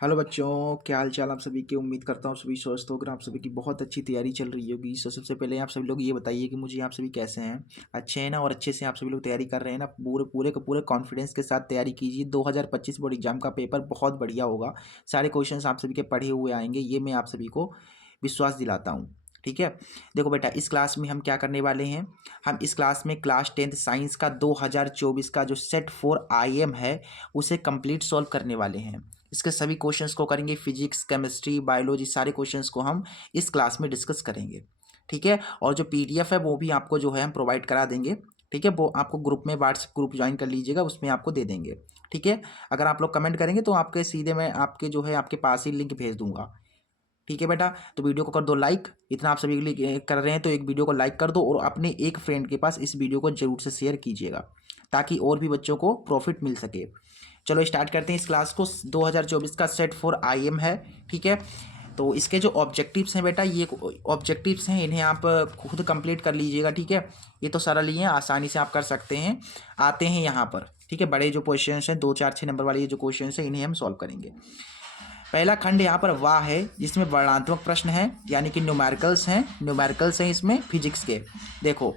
Hello बच्चों, क्या हाल चाल आप सभी के। उम्मीद करता हूँ सभी स्वस्थ होकर आप सभी की बहुत अच्छी तैयारी चल रही होगी। सबसे पहले आप सभी लोग ये बताइए कि मुझे आप सभी कैसे हैं, अच्छे हैं ना। और अच्छे से आप सभी लोग तैयारी कर रहे हैं ना, पूरे पूरे के पूरे कॉन्फिडेंस के साथ तैयारी कीजिए। 2025 बोर्ड एग्जाम का पेपर बहुत बढ़िया होगा। सारे क्वेश्चन आप सभी के पढ़े हुए आएंगे, ये मैं आप सभी को विश्वास दिलाता हूँ। ठीक है, देखो बेटा, इस क्लास में हम क्या करने वाले हैं। हम इस क्लास में क्लास 10th साइंस का 2024 का जो सेट 4 IM है उसे कंप्लीट सॉल्व करने वाले हैं। इसके सभी क्वेश्चंस को करेंगे, फिजिक्स, केमिस्ट्री, बायोलॉजी, सारे क्वेश्चंस को हम इस क्लास में डिस्कस करेंगे। ठीक है, और जो PDF है वो भी आपको जो है हम प्रोवाइड करा देंगे। ठीक है, वो आपको ग्रुप में, व्हाट्सएप ग्रुप ज्वाइन कर लीजिएगा, उसमें आपको दे देंगे। ठीक है, अगर आप लोग कमेंट करेंगे तो आपके सीधे मैं आपके जो है आपके पास ही लिंक भेज दूंगा। ठीक है बेटा, तो वीडियो को कर दो लाइक। इतना आप सभी के लिए कर रहे हैं तो एक वीडियो को लाइक कर दो और अपने एक फ्रेंड के पास इस वीडियो को जरूर से शेयर कीजिएगा, ताकि और भी बच्चों को प्रॉफिट मिल सके। चलो स्टार्ट करते हैं इस क्लास को। 2024 का सेट 4 IM है। ठीक है, तो इसके जो ऑब्जेक्टिव्स हैं बेटा, ये ऑब्जेक्टिव्स हैं, इन्हें आप खुद कंप्लीट कर लीजिएगा। ठीक है, ये तो सरल ही है, आसानी से आप कर सकते हैं। आते हैं यहाँ पर। ठीक है, बड़े जो क्वेश्चन हैं 2 4 6 नंबर वाले ये जो क्वेश्चन हैं इन्हें हम सॉल्व करेंगे। पहला खंड यहाँ पर वाह है, जिसमें वर्णनात्मक प्रश्न है, यानी कि न्यूमेरिकल्स हैं इसमें फिजिक्स के। देखो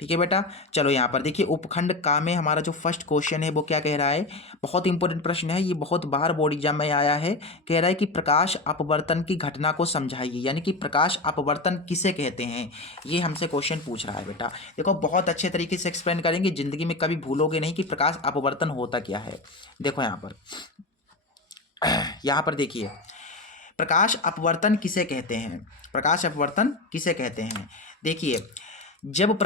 ठीक है बेटा, चलो यहाँ पर देखिए उपखंड का में हमारा जो फर्स्ट क्वेश्चन है वो क्या कह रहा है। बहुत इंपॉर्टेंट प्रश्न है, ये बहुत बार बोर्ड एग्जाम में आया है। कह रहा है कि प्रकाश अपवर्तन की घटना को समझाइए, यानी कि प्रकाश अपवर्तन किसे कहते हैं, ये हमसे क्वेश्चन पूछ रहा है बेटा। देखो बहुत अच्छे तरीके से एक्सप्लेन करेंगे, जिंदगी में कभी भूलोगे नहीं कि प्रकाश अपवर्तन होता क्या है। देखो यहाँ पर देखिए, प्रकाश अपवर्तन किसे कहते हैं, प्रकाश अपवर्तन किसे कहते हैं। देखिए, जब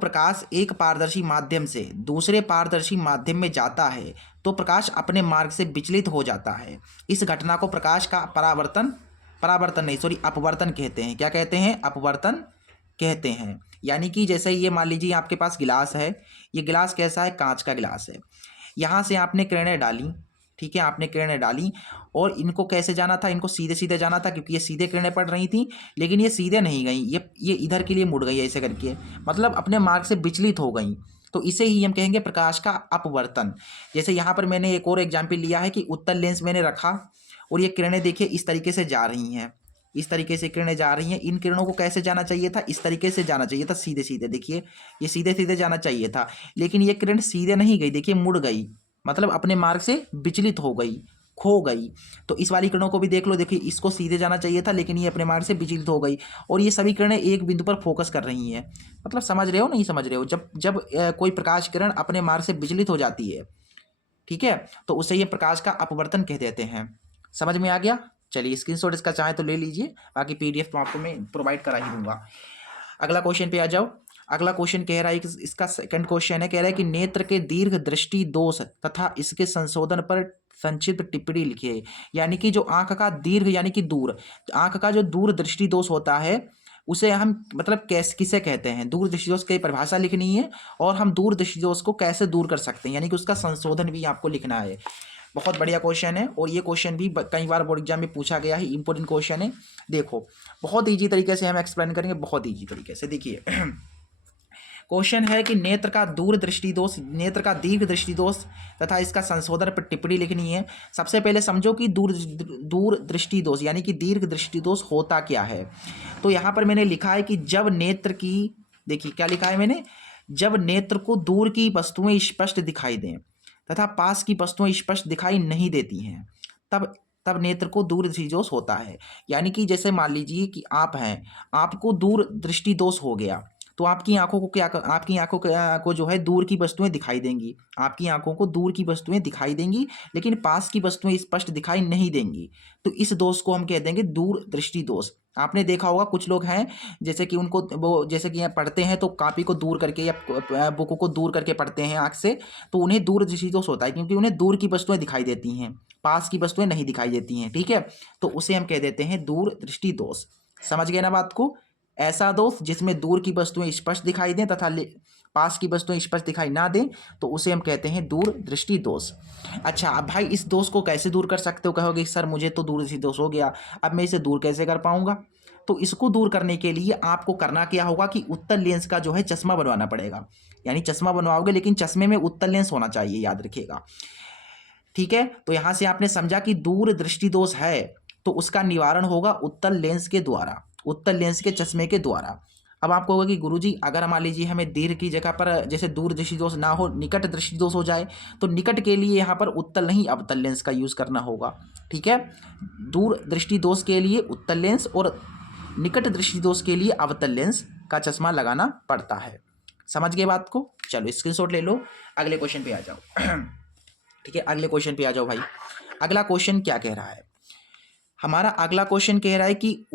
प्रकाश एक पारदर्शी माध्यम से दूसरे पारदर्शी माध्यम में जाता है तो प्रकाश अपने मार्ग से विचलित हो जाता है। इस घटना को प्रकाश का परावर्तन नहीं, सॉरी, अपवर्तन कहते हैं। क्या कहते हैं? अपवर्तन कहते हैं। यानी कि जैसे ये मान लीजिए आपके पास गिलास है, ये गिलास कैसा है? कांच का गिलास है। यहाँ से आपने किरणें डाली, ठीक है, आपने किरणें डाली और इनको कैसे जाना था? इनको सीधे सीधे जाना था, क्योंकि ये सीधे किरणें पड़ रही थी, लेकिन ये सीधे नहीं गई, ये इधर के लिए मुड़ गई ऐसे करके, मतलब अपने मार्ग से विचलित हो गई। तो इसे ही हम कहेंगे प्रकाश का अपवर्तन। जैसे यहाँ पर मैंने एक और एग्जाम्पल लिया है कि उत्तल लेंस मैंने रखा और ये किरणें देखिए इस तरीके से जा रही हैं, इस तरीके से किरणें जा रही हैं। इन किरणों को कैसे जाना चाहिए था? इस तरीके से जाना चाहिए था, सीधे सीधे। देखिए ये सीधे सीधे जाना चाहिए था, लेकिन ये किरण सीधे नहीं गई, देखिए मुड़ गई, मतलब अपने मार्ग से विचलित हो गई, खो गई। तो इस वाली किरणों को भी देख लो, देखिए इसको सीधे जाना चाहिए था, लेकिन ये अपने मार्ग से विचलित हो गई। और ये सभी किरणें एक बिंदु पर फोकस कर रही हैं। मतलब समझ रहे हो नहीं समझ रहे हो? जब जब कोई प्रकाश किरण अपने मार्ग से विचलित हो जाती है, ठीक है, तो उसे ये प्रकाश का अपवर्तन कह देते हैं। समझ में आ गया? चलिए स्क्रीनशॉट इसका चाहे तो ले लीजिए, बाकी PDF तो आपको मैं प्रोवाइड करा ही दूंगा। अगला क्वेश्चन पे आ जाओ। अगला क्वेश्चन कह रहा है कि इसका सेकंड क्वेश्चन है, कह रहा है कि नेत्र के दीर्घ दृष्टि दोष तथा इसके संशोधन पर संक्षिप्त टिप्पणी लिखिए। यानी कि जो आंख का दीर्घ यानी कि दूर, आंख का जो दूर दृष्टि दोष होता है उसे हम मतलब कैसे किसे कहते हैं, दूर दृष्टि दोष की परिभाषा लिखनी है और हम दूर दृष्टि दोष को कैसे दूर कर सकते हैं, यानी कि उसका संशोधन भी आपको लिखना है। बहुत बढ़िया क्वेश्चन है और ये क्वेश्चन भी कई बार बोर्ड एग्जाम में पूछा गया है, इंपॉर्टेंट क्वेश्चन है। देखो बहुत ईजी तरीके से हम एक्सप्लेन करेंगे, बहुत ईजी तरीके से। देखिए क्वेश्चन है कि नेत्र का दूर दृष्टि दोष, नेत्र का दीर्घ दृष्टि दोष तथा इसका संशोधन पर टिप्पणी लिखनी है। सबसे पहले समझो कि दूर दृष्टि दोष यानी कि दीर्घ दृष्टि दोष होता क्या है। तो यहाँ पर मैंने लिखा है कि जब नेत्र की, देखिए क्या लिखा है मैंने, जब नेत्र को दूर की वस्तुएं स्पष्ट दिखाई दें तथा पास की वस्तुएं स्पष्ट दिखाई नहीं देती हैं, तब तब नेत्र को दूर दृष्टि दोष होता है। यानी कि जैसे मान लीजिए कि आप हैं, आपको दूर दृष्टि दोष हो गया, तो आपकी आंखों को आपकी आंखों को जो है दूर की वस्तुएं दिखाई देंगी, आपकी आंखों को दूर की वस्तुएं दिखाई देंगी, लेकिन पास की वस्तुएं स्पष्ट दिखाई नहीं देंगी। तो इस दोष को हम कह देंगे दूर दृष्टि दोष। आपने देखा होगा कुछ लोग हैं जैसे कि उनको वो जैसे कि पढ़ते हैं तो कापी को दूर करके या बुक को दूर करके पढ़ते हैं आंख से, तो उन्हें दूर दृष्टि दोष होता है, क्योंकि उन्हें दूर की वस्तुएं दिखाई देती हैं, पास की वस्तुएं नहीं दिखाई देती हैं। ठीक है, तो उसे हम कह देते हैं दूर दृष्टि दोष। समझ गए ना बात को? ऐसा दोष जिसमें दूर की वस्तुएं स्पष्ट दिखाई दें तथा पास की वस्तुएं स्पष्ट दिखाई ना दें, तो उसे हम कहते हैं दूर दृष्टि दोष। अच्छा, अब भाई इस दोष को कैसे दूर कर सकते हो? कहोगे सर मुझे तो दूर दृष्टि दोष हो गया, अब मैं इसे दूर कैसे कर पाऊंगा? तो इसको दूर करने के लिए आपको करना क्या होगा कि उत्तल लेंस का जो है चश्मा बनवाना पड़ेगा। यानी चश्मा बनवाओगे, लेकिन चश्मे में उत्तल लेंस होना चाहिए, याद रखिएगा। ठीक है, तो यहाँ से आपने समझा कि दूर दृष्टि दोष है तो उसका निवारण होगा उत्तल लेंस के द्वारा, उत्तल लेंस के चश्मे के द्वारा। अब आपको होगा कि गुरुजी अगर मान लीजिए हमें दीर्घ की जगह पर जैसे दूर दृष्टि दोष ना हो, निकट दृष्टि दोष हो जाए, तो निकट के लिए यहाँ पर उत्तल नहीं अवतल लेंस का यूज़ करना होगा। ठीक है, दूर दृष्टि दोष के लिए उत्तल लेंस और निकट दृष्टि दोष के लिए अवतल लेंस का चश्मा लगाना पड़ता है। समझ गए बात को? चलो स्क्रीनशॉट ले लो, अगले क्वेश्चन पे आ जाओ। ठीक है, अगले क्वेश्चन पे आ जाओ भाई। अगला क्वेश्चन क्या कह रहा है? हमारा अगला क्वेश्चन कह रहा है कि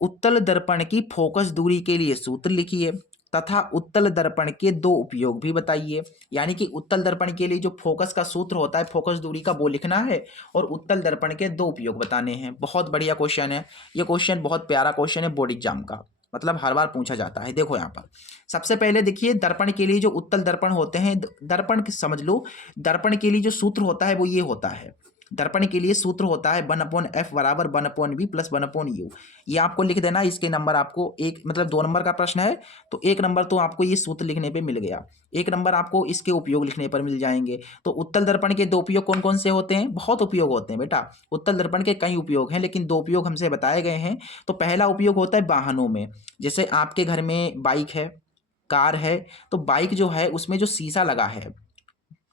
उत्तल दर्पण की फोकस दूरी के लिए सूत्र लिखिए तथा उत्तल दर्पण के दो उपयोग भी बताइए। यानी कि उत्तल दर्पण के लिए जो फोकस का सूत्र होता है, फोकस दूरी का, वो लिखना है और उत्तल दर्पण के दो उपयोग बताने हैं। बहुत बढ़िया क्वेश्चन है ये, क्वेश्चन बहुत प्यारा क्वेश्चन है, बोर्ड एग्जाम का, मतलब हर बार पूछा जाता है। देखो यहाँ पर सबसे पहले देखिए, दर्पण के लिए जो उत्तल दर्पण होते हैं, दर्पण समझ लो, दर्पण के लिए जो सूत्र होता है वो ये होता है। दर्पण के लिए सूत्र होता है 1/f बराबर 1/v प्लस 1/u। ये आपको लिख देना, इसके नंबर आपको एक, मतलब 2 नंबर का प्रश्न है तो 1 नंबर तो आपको ये सूत्र लिखने पे मिल गया, 1 नंबर आपको इसके उपयोग लिखने पर मिल जाएंगे। तो उत्तल दर्पण के दो उपयोग कौन कौन से होते हैं? बहुत उपयोग होते हैं बेटा, उत्तल दर्पण के कई उपयोग हैं, लेकिन 2 उपयोग हमसे बताए गए हैं। तो पहला उपयोग होता है वाहनों में, जैसे आपके घर में बाइक है, कार है, तो बाइक जो है उसमें जो शीशा लगा है,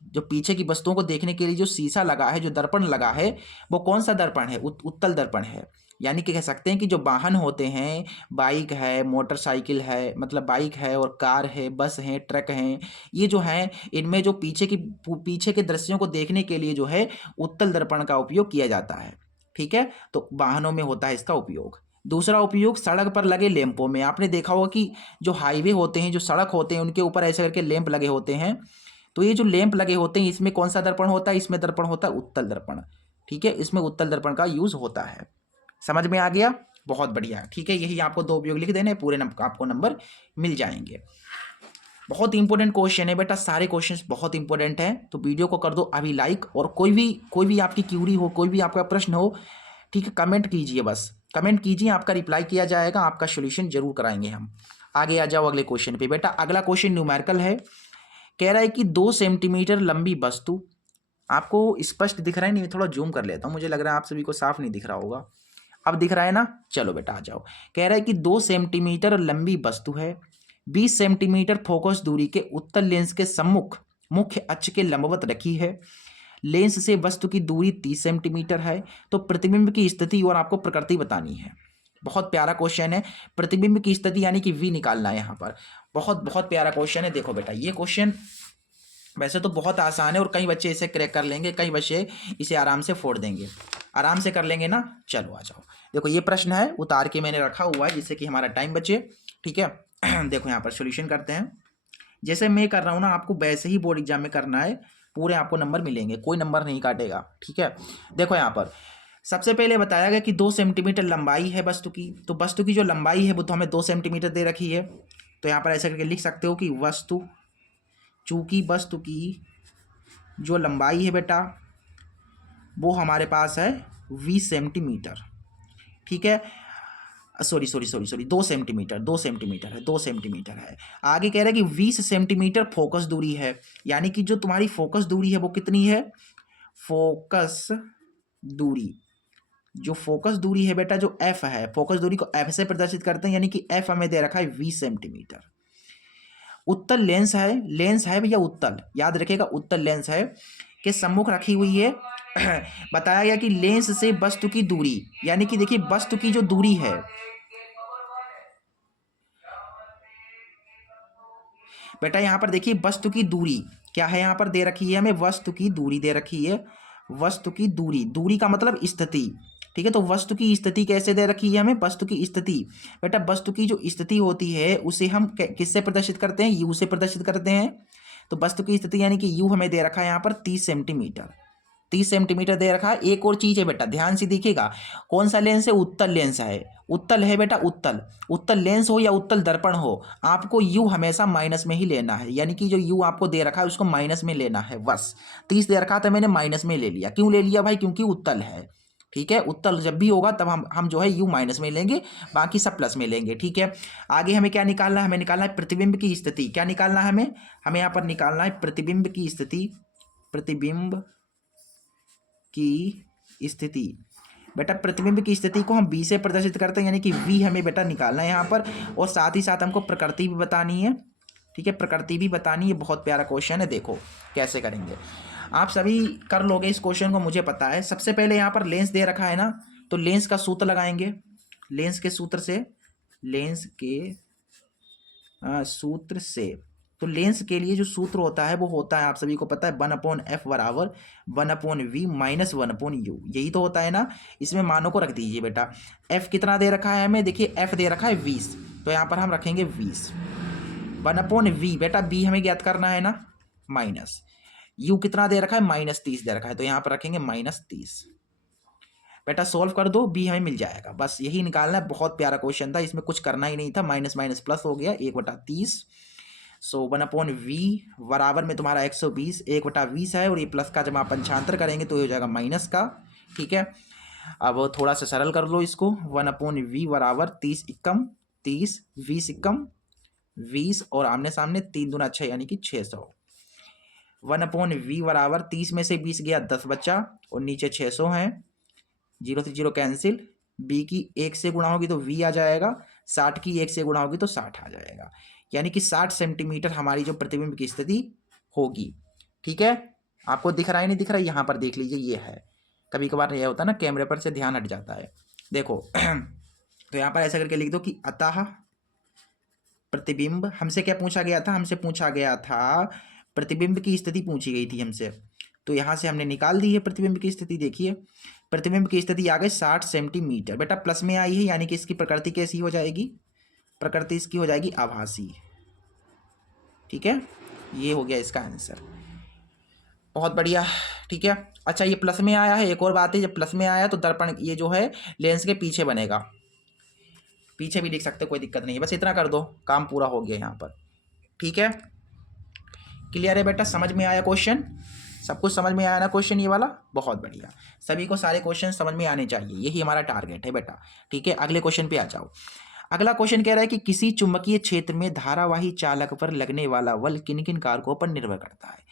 जो पीछे की वस्तुओं को देखने के लिए जो शीशा लगा है, जो दर्पण लगा है, वो कौन सा दर्पण है? उत्तल दर्पण है। यानी कि कह सकते हैं कि जो वाहन होते हैं, बाइक है, मोटरसाइकिल है, मतलब बाइक है और कार है, बस है, ट्रक हैं, ये जो हैं इनमें जो पीछे के दृश्यों को देखने के लिए जो है उत्तल दर्पण का उपयोग किया जाता है। ठीक है, तो वाहनों में होता है इसका उपयोग। दूसरा उपयोग सड़क पर लगे लैंपों में। आपने देखा होगा कि जो हाईवे होते हैं, जो सड़क होते हैं, उनके ऊपर ऐसे करके लैंप लगे होते हैं, तो ये जो लैंप लगे होते हैं इसमें कौन सा दर्पण होता है? इसमें दर्पण होता है उत्तल दर्पण। ठीक है, इसमें उत्तल दर्पण का यूज होता है। समझ में आ गया? बहुत बढ़िया। ठीक है, यही आपको 2 उपयोग लिख देने, पूरे आपको नंबर मिल जाएंगे। बहुत इंपॉर्टेंट क्वेश्चन है बेटा, सारे क्वेश्चंस बहुत इंपॉर्टेंट हैं, तो वीडियो को कर दो अभी लाइक, और कोई भी आपकी क्यूरी हो, कोई भी आपका प्रश्न हो, ठीक है, कमेंट कीजिए, बस कमेंट कीजिए, आपका रिप्लाई किया जाएगा, आपका सोल्यूशन जरूर कराएंगे हम। आगे आ जाओ अगले क्वेश्चन पे बेटा। अगला क्वेश्चन न्यूमेरिकल है, कह रहा है कि 2 सेंटीमीटर लंबी वस्तु, आपको स्पष्ट दिख रहा है? नहीं, थोड़ा जूम कर लेता हूँ, मुझे लग रहा है आप सभी को साफ नहीं दिख रहा होगा। अब दिख रहा है ना? चलो बेटा आ जाओ। कह रहा है कि 2 सेंटीमीटर लंबी वस्तु है, 20 सेंटीमीटर फोकस दूरी के उत्तल लेंस के सम्मुख मुख्य अक्ष के लंबवत रखी है। लेंस से वस्तु की दूरी 30 सेंटीमीटर है। तो प्रतिबिंब की स्थिति और आपको प्रकृति बतानी है। बहुत प्यारा क्वेश्चन है। प्रतिबिंब की स्थिति यानी कि वी निकालना है यहाँ पर। बहुत बहुत प्यारा क्वेश्चन है। देखो बेटा, ये क्वेश्चन वैसे तो बहुत आसान है और कई बच्चे इसे क्रैक कर लेंगे, कई बच्चे इसे आराम से फोड़ देंगे। आराम से कर लेंगे ना? चलो आ जाओ। देखो ये प्रश्न है, उतार के मैंने रखा हुआ है जिससे कि हमारा टाइम बचे। ठीक है, देखो यहाँ पर सॉल्यूशन करते हैं। जैसे मैं कर रहा हूँ ना, आपको वैसे ही बोर्ड एग्जाम में करना है, पूरे आपको नंबर मिलेंगे, कोई नंबर नहीं काटेगा। ठीक है, देखो यहाँ पर सबसे पहले बताया गया कि 2 सेंटीमीटर लंबाई है वस्तु की। तो वस्तु की जो लंबाई है वो तो हमें 2 सेंटीमीटर दे रखी है। तो यहाँ पर ऐसे करके लिख सकते हो कि चूंकि वस्तु की जो लंबाई है बेटा वो हमारे पास है 20 सेंटीमीटर। ठीक है, सॉरी 2 सेंटीमीटर है, 2 सेंटीमीटर है। आगे कह रहा है कि 20 सेंटीमीटर फोकस दूरी है, यानी कि जो तुम्हारी फोकस दूरी है वो कितनी है? फोकस दूरी, जो फोकस दूरी है बेटा, जो एफ है, फोकस दूरी को एफ से प्रदर्शित करते हैं, यानी कि एफ हमें दे रखा है 20 सेंटीमीटर। उत्तल लेंस है भैया, उत्तल याद रखिएगा, उत्तल लेंस है के सम्मुख रखी हुई है। बताया गया कि लेंस से वस्तु की दूरी, यानी कि देखिए वस्तु की जो दूरी है, बेटा यहाँ पर देखिए वस्तु की दूरी क्या है, यहाँ पर दे रखी है हमें, वस्तु की दूरी दे रखी है। वस्तु की दूरी का मतलब स्थिति। ठीक है, तो वस्तु की स्थिति कैसे दे रखी है हमें? वस्तु की स्थिति, बेटा वस्तु की जो स्थिति होती है उसे हम किससे प्रदर्शित करते हैं? यू से प्रदर्शित करते हैं। तो वस्तु की स्थिति यानी कि यू हमें दे रखा है यहाँ पर 30 सेंटीमीटर। 30 सेंटीमीटर दे रखा है। एक और चीज है बेटा, ध्यान से देखिएगा, कौन सा लेंस है? उत्तल लेंस है। उत्तल है बेटा, उत्तल लेंस हो या उत्तल दर्पण हो, आपको यू हमेशा माइनस में ही लेना है, यानी कि जो यू आपको दे रखा है उसको माइनस में लेना है बस। 30 दे रखा था, मैंने माइनस में ले लिया। क्यों ले लिया भाई? क्योंकि उत्तल है। ठीक है, उत्तल जब भी होगा तब हम जो है यू माइनस में लेंगे, बाकी सब प्लस में लेंगे। ठीक है, आगे हमें क्या निकालना है? हमें निकालना है प्रतिबिंब की स्थिति। क्या निकालना है हमें? हमें यहाँ पर निकालना है प्रतिबिंब की स्थिति। प्रतिबिंब की स्थिति, बेटा प्रतिबिंब की स्थिति को हम V से प्रदर्शित करते हैं, यानी कि V हमें बेटा निकालना है यहाँ पर, और साथ ही साथ हमको प्रकृति भी बतानी है। ठीक है, प्रकृति भी बतानी है। बहुत प्यारा क्वेश्चन है, देखो कैसे करेंगे। आप सभी कर लोगे इस क्वेश्चन को, मुझे पता है। सबसे पहले यहाँ पर लेंस दे रखा है ना, तो लेंस का सूत्र लगाएंगे। लेंस के सूत्र से, लेंस के सूत्र से, तो लेंस के लिए जो सूत्र होता है वो होता है, आप सभी को पता है, 1/f बराबर 1/v माइनस 1/u, यही तो होता है ना। इसमें मानों को रख दीजिए बेटा। f कितना दे रखा है हमें, देखिए f दे रखा है 20, तो यहाँ पर हम रखेंगे 20। 1/v, बेटा b हमें ज्ञात करना है ना, माइनस u कितना दे रखा है, -30 दे रखा है, तो यहाँ पर रखेंगे -30। बेटा सॉल्व कर दो, b हमें मिल जाएगा। बस यही निकालना है। बहुत प्यारा क्वेश्चन था, इसमें कुछ करना ही नहीं था। माइनस माइनस प्लस हो गया, 1/30। सो 1/v बराबर में तुम्हारा 120, 1/20 है, और ये प्लस का जब आप पंचांतर करेंगे तो हो जाएगा माइनस का। ठीक है, अब थोड़ा सा सरल कर लो इसको। 1/v बराबर 30 एकम 30, 20 एकम 20, और आमने सामने 3 दूना 6, यानी कि 600। 1/v बराबर 30 में से 20 गया, 10 बचा, और नीचे 600 है। 0 से 0 कैंसिल। b की 1 से गुणा होगी तो v आ जाएगा, 60 की 1 से गुणा होगी तो 60 आ जाएगा, यानी कि 60 सेंटीमीटर हमारी जो प्रतिबिंब की स्थिति होगी। ठीक है, आपको दिख रहा है नहीं दिख रहा है, यहाँ पर देख लीजिए, ये है। कभी कभार यह होता है ना, कैमरे पर से ध्यान हट जाता है। देखो तो यहाँ पर ऐसा करके लिख दो कि अतः प्रतिबिंब, हमसे क्या पूछा गया था, हमसे पूछा गया था प्रतिबिंब की स्थिति पूछी गई थी हमसे, तो यहाँ से हमने निकाल दी है प्रतिबिंब की स्थिति। देखिए प्रतिबिंब की स्थिति आ गई 60 सेंटीमीटर, बेटा प्लस में आई है, यानी कि इसकी प्रकृति कैसी हो जाएगी, प्रकृति इसकी हो जाएगी आभासी। ठीक है, ये हो गया इसका आंसर। बहुत बढ़िया। ठीक है, अच्छा ये प्लस में आया है, एक और बात है, जब प्लस में आया तो दर्पण ये जो है लेंस के पीछे बनेगा, पीछे भी लिख सकते, कोई दिक्कत नहीं है। बस इतना कर दो, काम पूरा हो गया यहाँ पर। ठीक है, क्लियर है बेटा, समझ में आया क्वेश्चन, सब कुछ समझ में आया ना क्वेश्चन ये वाला। बहुत बढ़िया, सभी को सारे क्वेश्चन समझ में आने चाहिए, यही हमारा टारगेट है बेटा। ठीक है, अगले क्वेश्चन पे आ जाओ। अगला क्वेश्चन कह रहा है कि किसी चुंबकीय क्षेत्र में धारावाही चालक पर लगने वाला बल किन किन कारकों पर निर्भर करता है।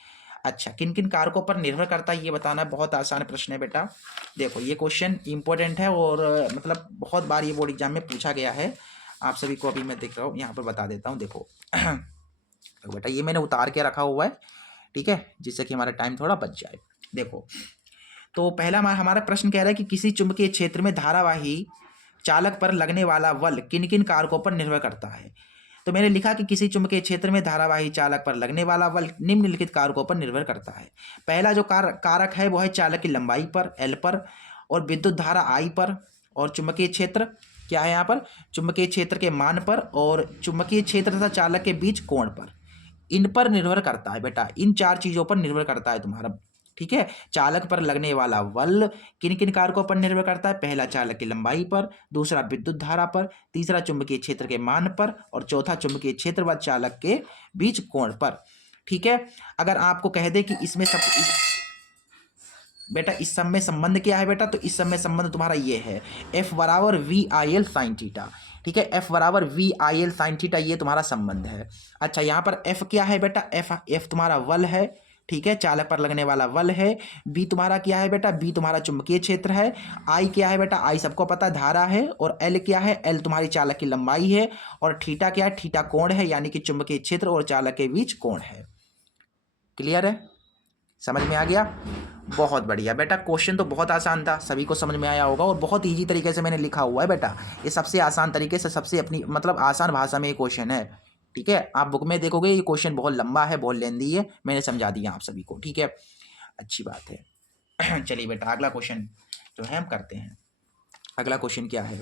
अच्छा, किन किन कारकों पर निर्भर करता है ये बताना, बहुत आसान प्रश्न है बेटा। देखो ये क्वेश्चन इंपॉर्टेंट है, और मतलब बहुत बार ये बोर्ड एग्जाम में पूछा गया है। आप सभी को अभी मैं देख रहा हूँ, यहाँ पर बता देता हूँ। देखो तो बेटा ये मैंने उतार के रखा हुआ है, ठीक है, जिससे कि हमारा टाइम थोड़ा बच जाए। देखो तो पहला हमारा प्रश्न कह रहा है कि किसी चुंबकीय क्षेत्र में धारावाही चालक पर लगने वाला बल किन किन कारकों पर निर्भर करता है। तो मैंने लिखा कि किसी चुंबकीय क्षेत्र में धारावाही चालक पर लगने वाला बल निम्नलिखित कारकों पर निर्भर करता है। पहला जो कारक है वो है चालक की लंबाई पर, एल पर, और विद्युत धारा आई पर, और चुंबकीय क्षेत्र क्या है यहाँ पर, चुंबकीय क्षेत्र के मान पर, और चुंबकीय क्षेत्र तथा चालक के बीच कोण पर, इन पर निर्भर करता है बेटा। इन 4 चीज़ों पर निर्भर करता है तुम्हारा। ठीक है, चालक पर लगने वाला बल किन किन कारकों पर निर्भर करता है। पहला चालक की लंबाई पर, दूसरा विद्युत धारा पर, तीसरा चुंबकीय क्षेत्र के मान पर, और चौथा चुंबकीय क्षेत्र व चालक के बीच कोण पर। ठीक है, अगर आपको कह दे कि इसमें बेटा इस सब में संबंध क्या है बेटा, तो इस सब में संबंध तुम्हारा ये है, F बराबर VIL साइन थीटा। ठीक है, F बराबर VIL साइन थीटा, ये तुम्हारा संबंध है। अच्छा यहाँ पर F क्या है बेटा, F तुम्हारा बल है। ठीक है, चालक पर लगने वाला बल है। B तुम्हारा क्या है बेटा, B तुम्हारा चुंबकीय क्षेत्र है। I क्या है बेटा, I सबको पता है धारा है। और L क्या है, L तुम्हारी चालक की लंबाई है। और थीटा क्या है, थीटा कोण है, यानी कि चुंबकीय क्षेत्र और चालक के बीच कोण है। क्लियर है, समझ में आ गया। बहुत बढ़िया बेटा, क्वेश्चन तो बहुत आसान था, सभी को समझ में आया होगा, और बहुत इजी तरीके से मैंने लिखा हुआ है बेटा। ये सबसे आसान तरीके से, सबसे अपनी मतलब आसान भाषा में ये क्वेश्चन है। ठीक है, आप बुक में देखोगे ये क्वेश्चन बहुत लंबा है, बहुत लेंदी है, मैंने समझा दिया आप सभी को। ठीक है, अच्छी बात है। चलिए बेटा अगला क्वेश्चन जो है हम करते हैं। अगला क्वेश्चन क्या है,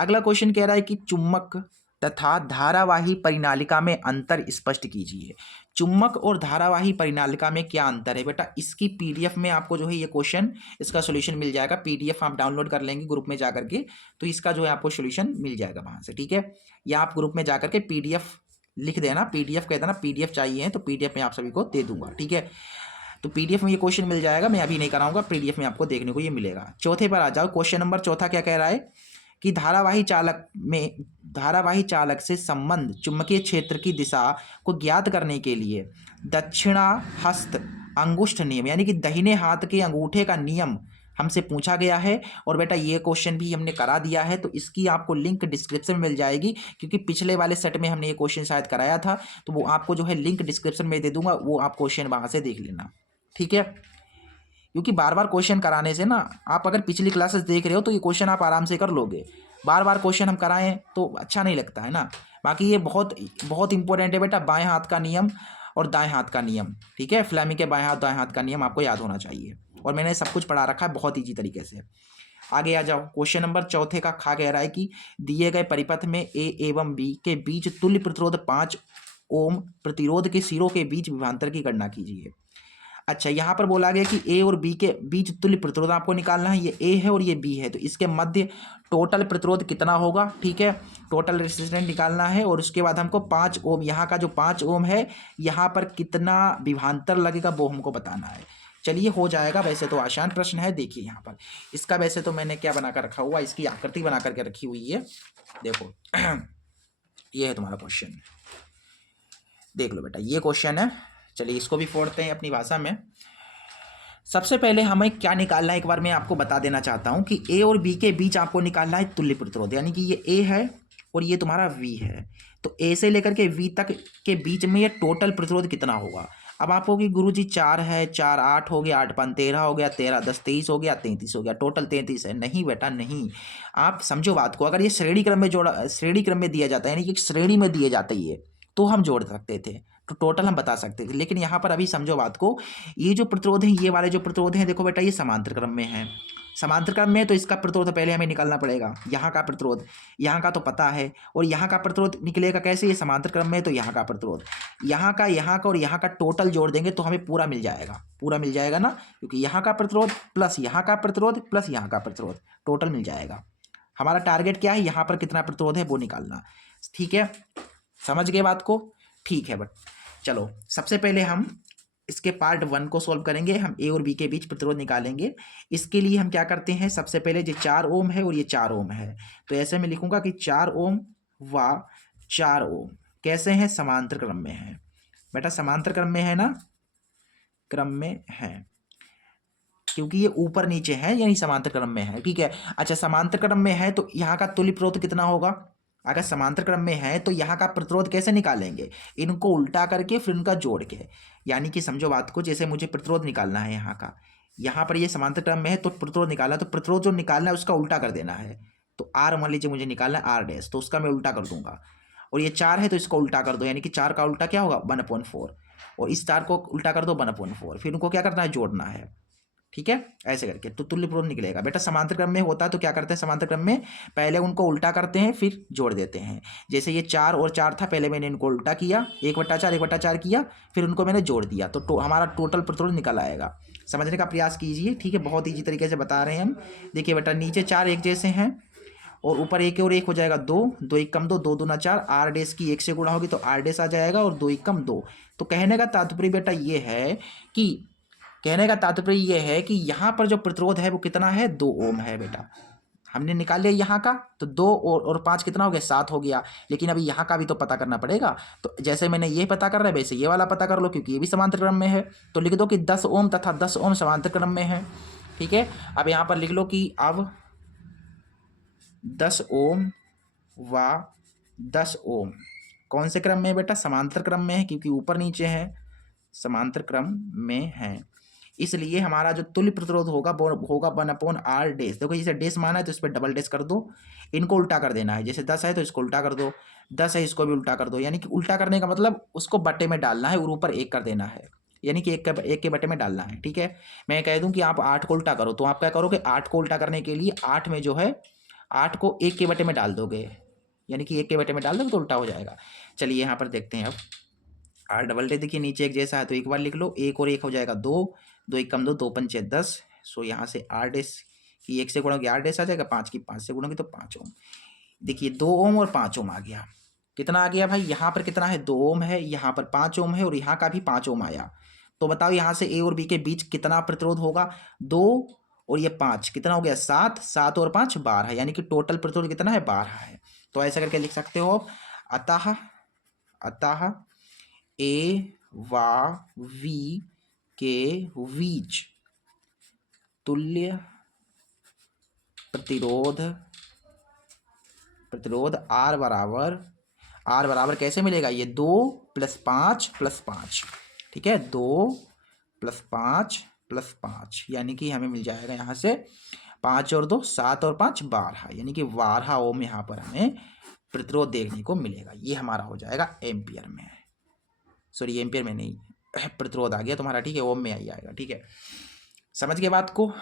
अगला क्वेश्चन कह रहा है कि चुम्बक तथा धारावाही परिनालिका में अंतर स्पष्ट कीजिए। चुम्बक और धारावाही परिनालिका में क्या अंतर है बेटा, इसकी पीडीएफ में आपको जो है ये क्वेश्चन, इसका सॉल्यूशन मिल जाएगा। पीडीएफ आप डाउनलोड कर लेंगे ग्रुप में जाकर के, तो इसका जो है आपको सॉल्यूशन मिल जाएगा वहाँ से। ठीक है, या आप ग्रुप में जाकर के पीडीएफ लिख देना, पीडीएफ कह देना पीडीएफ चाहिए, तो पीडीएफ में आप सभी को दे दूंगा। ठीक है, तो पीडीएफ में ये क्वेश्चन मिल जाएगा, मैं अभी नहीं कराऊंगा, पीडीएफ में आपको देखने को ये मिलेगा। चौथे पर आ जाओ, क्वेश्चन नंबर चौथा क्या कह रहा है कि धारावाही चालक से संबंध चुंबकीय क्षेत्र की दिशा को ज्ञात करने के लिए दक्षिणा हस्त अंगुष्ठ नियम यानी कि दाहिने हाथ के अंगूठे का नियम हमसे पूछा गया है। और बेटा ये क्वेश्चन भी हमने करा दिया है, तो इसकी आपको लिंक डिस्क्रिप्शन में मिल जाएगी, क्योंकि पिछले वाले सेट में हमने ये क्वेश्चन शायद कराया था, तो वो आपको जो है लिंक डिस्क्रिप्शन में दे दूंगा, वो आप क्वेश्चन वहाँ से देख लेना, ठीक है। क्योंकि बार बार क्वेश्चन कराने से ना, आप अगर पिछली क्लासेस देख रहे हो तो ये क्वेश्चन आप आराम से कर लोगे, बार बार क्वेश्चन हम कराएं तो अच्छा नहीं लगता है ना। बाकी ये बहुत बहुत इंपॉर्टेंट है बेटा, बाएं हाथ का नियम और दाएं हाथ का नियम, ठीक है। फ्लेमिंग के बाएं हाथ दाएं हाथ का नियम आपको याद होना चाहिए, और मैंने सब कुछ पढ़ा रखा है बहुत ईजी तरीके से। आगे आ जाओ, क्वेश्चन नंबर चौथे का खा कह रहा है कि दिए गए परिपथ में ए एवं बी के बीच तुल्य प्रतिरोध 5 ओम प्रतिरोध के सिरों के बीच विभवांतर की गणना कीजिए। अच्छा, यहाँ पर बोला गया कि ए और बी के बीच तुल्य प्रतिरोध आपको निकालना है, ये ए है और ये बी है, तो इसके मध्य टोटल प्रतिरोध कितना होगा, ठीक है, टोटल रेजिस्टेंस निकालना है। और उसके बाद हमको 5 ओम, यहाँ का जो 5 ओम है, यहाँ पर कितना विभवांतर लगेगा वो हमको बताना है। चलिए हो जाएगा, वैसे तो आसान प्रश्न है। देखिए यहाँ पर इसका वैसे तो मैंने क्या बना कर रखा हुआ, इसकी आकृति बना करके रखी हुई है, देखो ये है तुम्हारा क्वेश्चन, देख लो बेटा ये क्वेश्चन है। चलिए इसको भी फोड़ते हैं अपनी भाषा में। सबसे पहले हमें क्या निकालना है, एक बार मैं आपको बता देना चाहता हूं कि ए और बी के बीच आपको निकालना है तुल्य प्रतिरोध, यानी कि ये ए है और ये तुम्हारा वी है, तो ए से लेकर के वी तक के बीच में ये टोटल प्रतिरोध कितना होगा। अब आप होगी गुरुजी 4 है, 4 8 हो गया, 8 5 13 हो गया, 13 10 23 हो गया, 33 हो गया, टोटल 33 है। नहीं बेटा नहीं, आप समझो बात को, अगर ये श्रेणी क्रम में दिया जाता है, यानी कि श्रेणी में दिए जाते ही है, तो हम जोड़ सकते थे, तो टोटल हम बता सकते थे। लेकिन यहाँ पर अभी समझो बात को, ये जो प्रतिरोध है, ये वाले जो प्रतिरोध हैं, देखो बेटा ये समांतर क्रम में है, समांतर क्रम में, तो इसका प्रतिरोध पहले हमें निकालना पड़ेगा। यहाँ का प्रतिरोध, यहाँ का तो पता है, और यहाँ का प्रतिरोध निकलेगा कैसे, ये समांतर क्रम में, तो यहाँ का प्रतिरोध, यहाँ का और यहाँ का टोटल जोड़ देंगे तो हमें पूरा मिल जाएगा, पूरा मिल जाएगा ना, क्योंकि यहाँ का प्रतिरोध प्लस यहाँ का प्रतिरोध प्लस यहाँ का प्रतिरोध टोटल मिल जाएगा। हमारा टारगेट क्या है, यहाँ पर कितना प्रतिरोध है वो निकालना, ठीक है, समझ गए बात को, ठीक है। बट चलो सबसे पहले हम इसके पार्ट 1 को सॉल्व करेंगे, हम ए और बी के बीच प्रतिरोध निकालेंगे। इसके लिए हम क्या करते हैं, सबसे पहले ये 4 ओम है और ये 4 ओम है, तो ऐसे मैं लिखूंगा कि 4 ओम व 4 ओम कैसे हैं, समांतर क्रम में है। बेटा समांतर क्रम में है ना, क्रम में है, क्योंकि ये ऊपर नीचे है यानी समांतर क्रम में है, ठीक है। अच्छा समांतर क्रम में है तो यहाँ का तुल्य प्रतिरोध कितना होगा, अगर समांतर क्रम में है तो यहाँ का प्रतिरोध कैसे निकालेंगे, इनको उल्टा करके फिर उनका जोड़ के, यानी कि समझो बात को, जैसे मुझे प्रतिरोध निकालना है यहाँ का, यहाँ पर ये समांतर क्रम में है तो प्रतिरोध निकालना, तो प्रतिरोध जो निकालना है उसका उल्टा कर देना है, तो आर मान लीजिए मुझे निकालना है आर डैश, तो उसका मैं उल्टा कर दूंगा। और ये 4 है तो इसको उल्टा कर दो, यानी कि 4 का उल्टा क्या होगा 1/4, और इस 4 को उल्टा कर दो 1/4, फिर उनको क्या करना है, जोड़ना है, ठीक है, ऐसे करके तो तुल्य प्रतिरोध निकलेगा। बेटा समांतर क्रम में होता है तो क्या करते हैं, समांतर क्रम में पहले उनको उल्टा करते हैं फिर जोड़ देते हैं। जैसे ये 4 और 4 था, पहले मैंने इनको उल्टा किया, 1/4 किया, फिर उनको मैंने जोड़ दिया, तो हमारा टोटल प्रतिरोध निकल आएगा। समझने का प्रयास कीजिए, ठीक है, बहुत ईजी तरीके से बता रहे हैं हम। देखिए बेटा नीचे 4 एक जैसे हैं और ऊपर 1 और 1 हो जाएगा 2, 2 1 कम 2, 2 दूना 4, आर डैश की 1 से गुणा होगी तो आर डैश आ जाएगा, और 2 1 कम 2। तो कहने का तात्पर्य बेटा ये है कि यहाँ पर जो प्रतिरोध है वो कितना है, 2 ओम है बेटा। हमने निकाल लिया यहाँ का, तो 2 और 5 कितना हो गया, 7 हो गया। लेकिन अभी यहाँ का भी तो पता करना पड़ेगा, तो जैसे मैंने ये पता कर रहा है वैसे ये वाला पता कर लो, क्योंकि ये भी समांतर क्रम में है, तो लिख दो कि 10 ओम तथा 10 ओम समांतर क्रम में है, ठीक है। अब यहाँ पर लिख लो कि अब 10 ओम व 10 ओम कौन से क्रम में है बेटा, समांतर क्रम में है, क्योंकि ऊपर नीचे है, समांतर क्रम में है, इसलिए हमारा जो तुल्य प्रतिरोध होगा वो होगा 1/r डैश। देखो जैसे डैश माना है तो इस पर डबल डैश कर दो, इनको उल्टा कर देना है, जैसे 10 है तो इसको उल्टा कर दो, 10 है इसको भी उल्टा कर दो, यानी कि उल्टा करने का मतलब उसको बट्टे में डालना है और ऊपर 1 कर देना है, यानी कि एक के बट्टे में डालना है, ठीक है। मैं कह दूं कि आप 8 को उल्टा करो, तो आप क्या करोगे, 8 को उल्टा करने के लिए 8 में जो है 8 को 1 के बट्टे में डाल दोगे, यानी कि 1 के बट्टे में डाल दोगे तो उल्टा हो जाएगा। चलिए यहाँ पर देखते हैं अब आर डबल डे, देखिए नीचे एक जैसा है तो एक बार लिख लो, 1 और 1 हो जाएगा 2, 2 1 कम 2, 2 5 10। सो यहाँ से आर डैश की 1 से गुणोगी आर डैश आ जाएगा, 5 की 5 से गुणोगी तो 5 ओम। देखिए 2 ओम और 5 ओम आ गया, कितना आ गया भाई, यहाँ पर कितना है 2 ओम है, यहाँ पर 5 ओम है और यहाँ का भी 5 ओम आया। तो बताओ यहाँ से ए और बी के बीच कितना प्रतिरोध होगा, 2 और ये 5 कितना हो गया 7, 7 और 5 12, यानी कि टोटल प्रतिरोध कितना है 12 है। तो ऐसा करके लिख सकते हो। अतः अतः ए व वी के बीच तुल्य प्रतिरोध आर बराबर कैसे मिलेगा, ये 2 + 5 + 5, ठीक है, 2 + 5 + 5, यानी कि हमें मिल जाएगा यहाँ से 5 और 2 7 और 5 12, यानी कि 12 ओम यहाँ पर हमें प्रतिरोध देखने को मिलेगा। ये हमारा हो जाएगा एम्पियर में, सॉरी एम्पियर में नहीं, प्रतिरोध आ गया तुम्हारा, ठीक है, ओम में आई जाएगा, ठीक है, समझ गए बात को।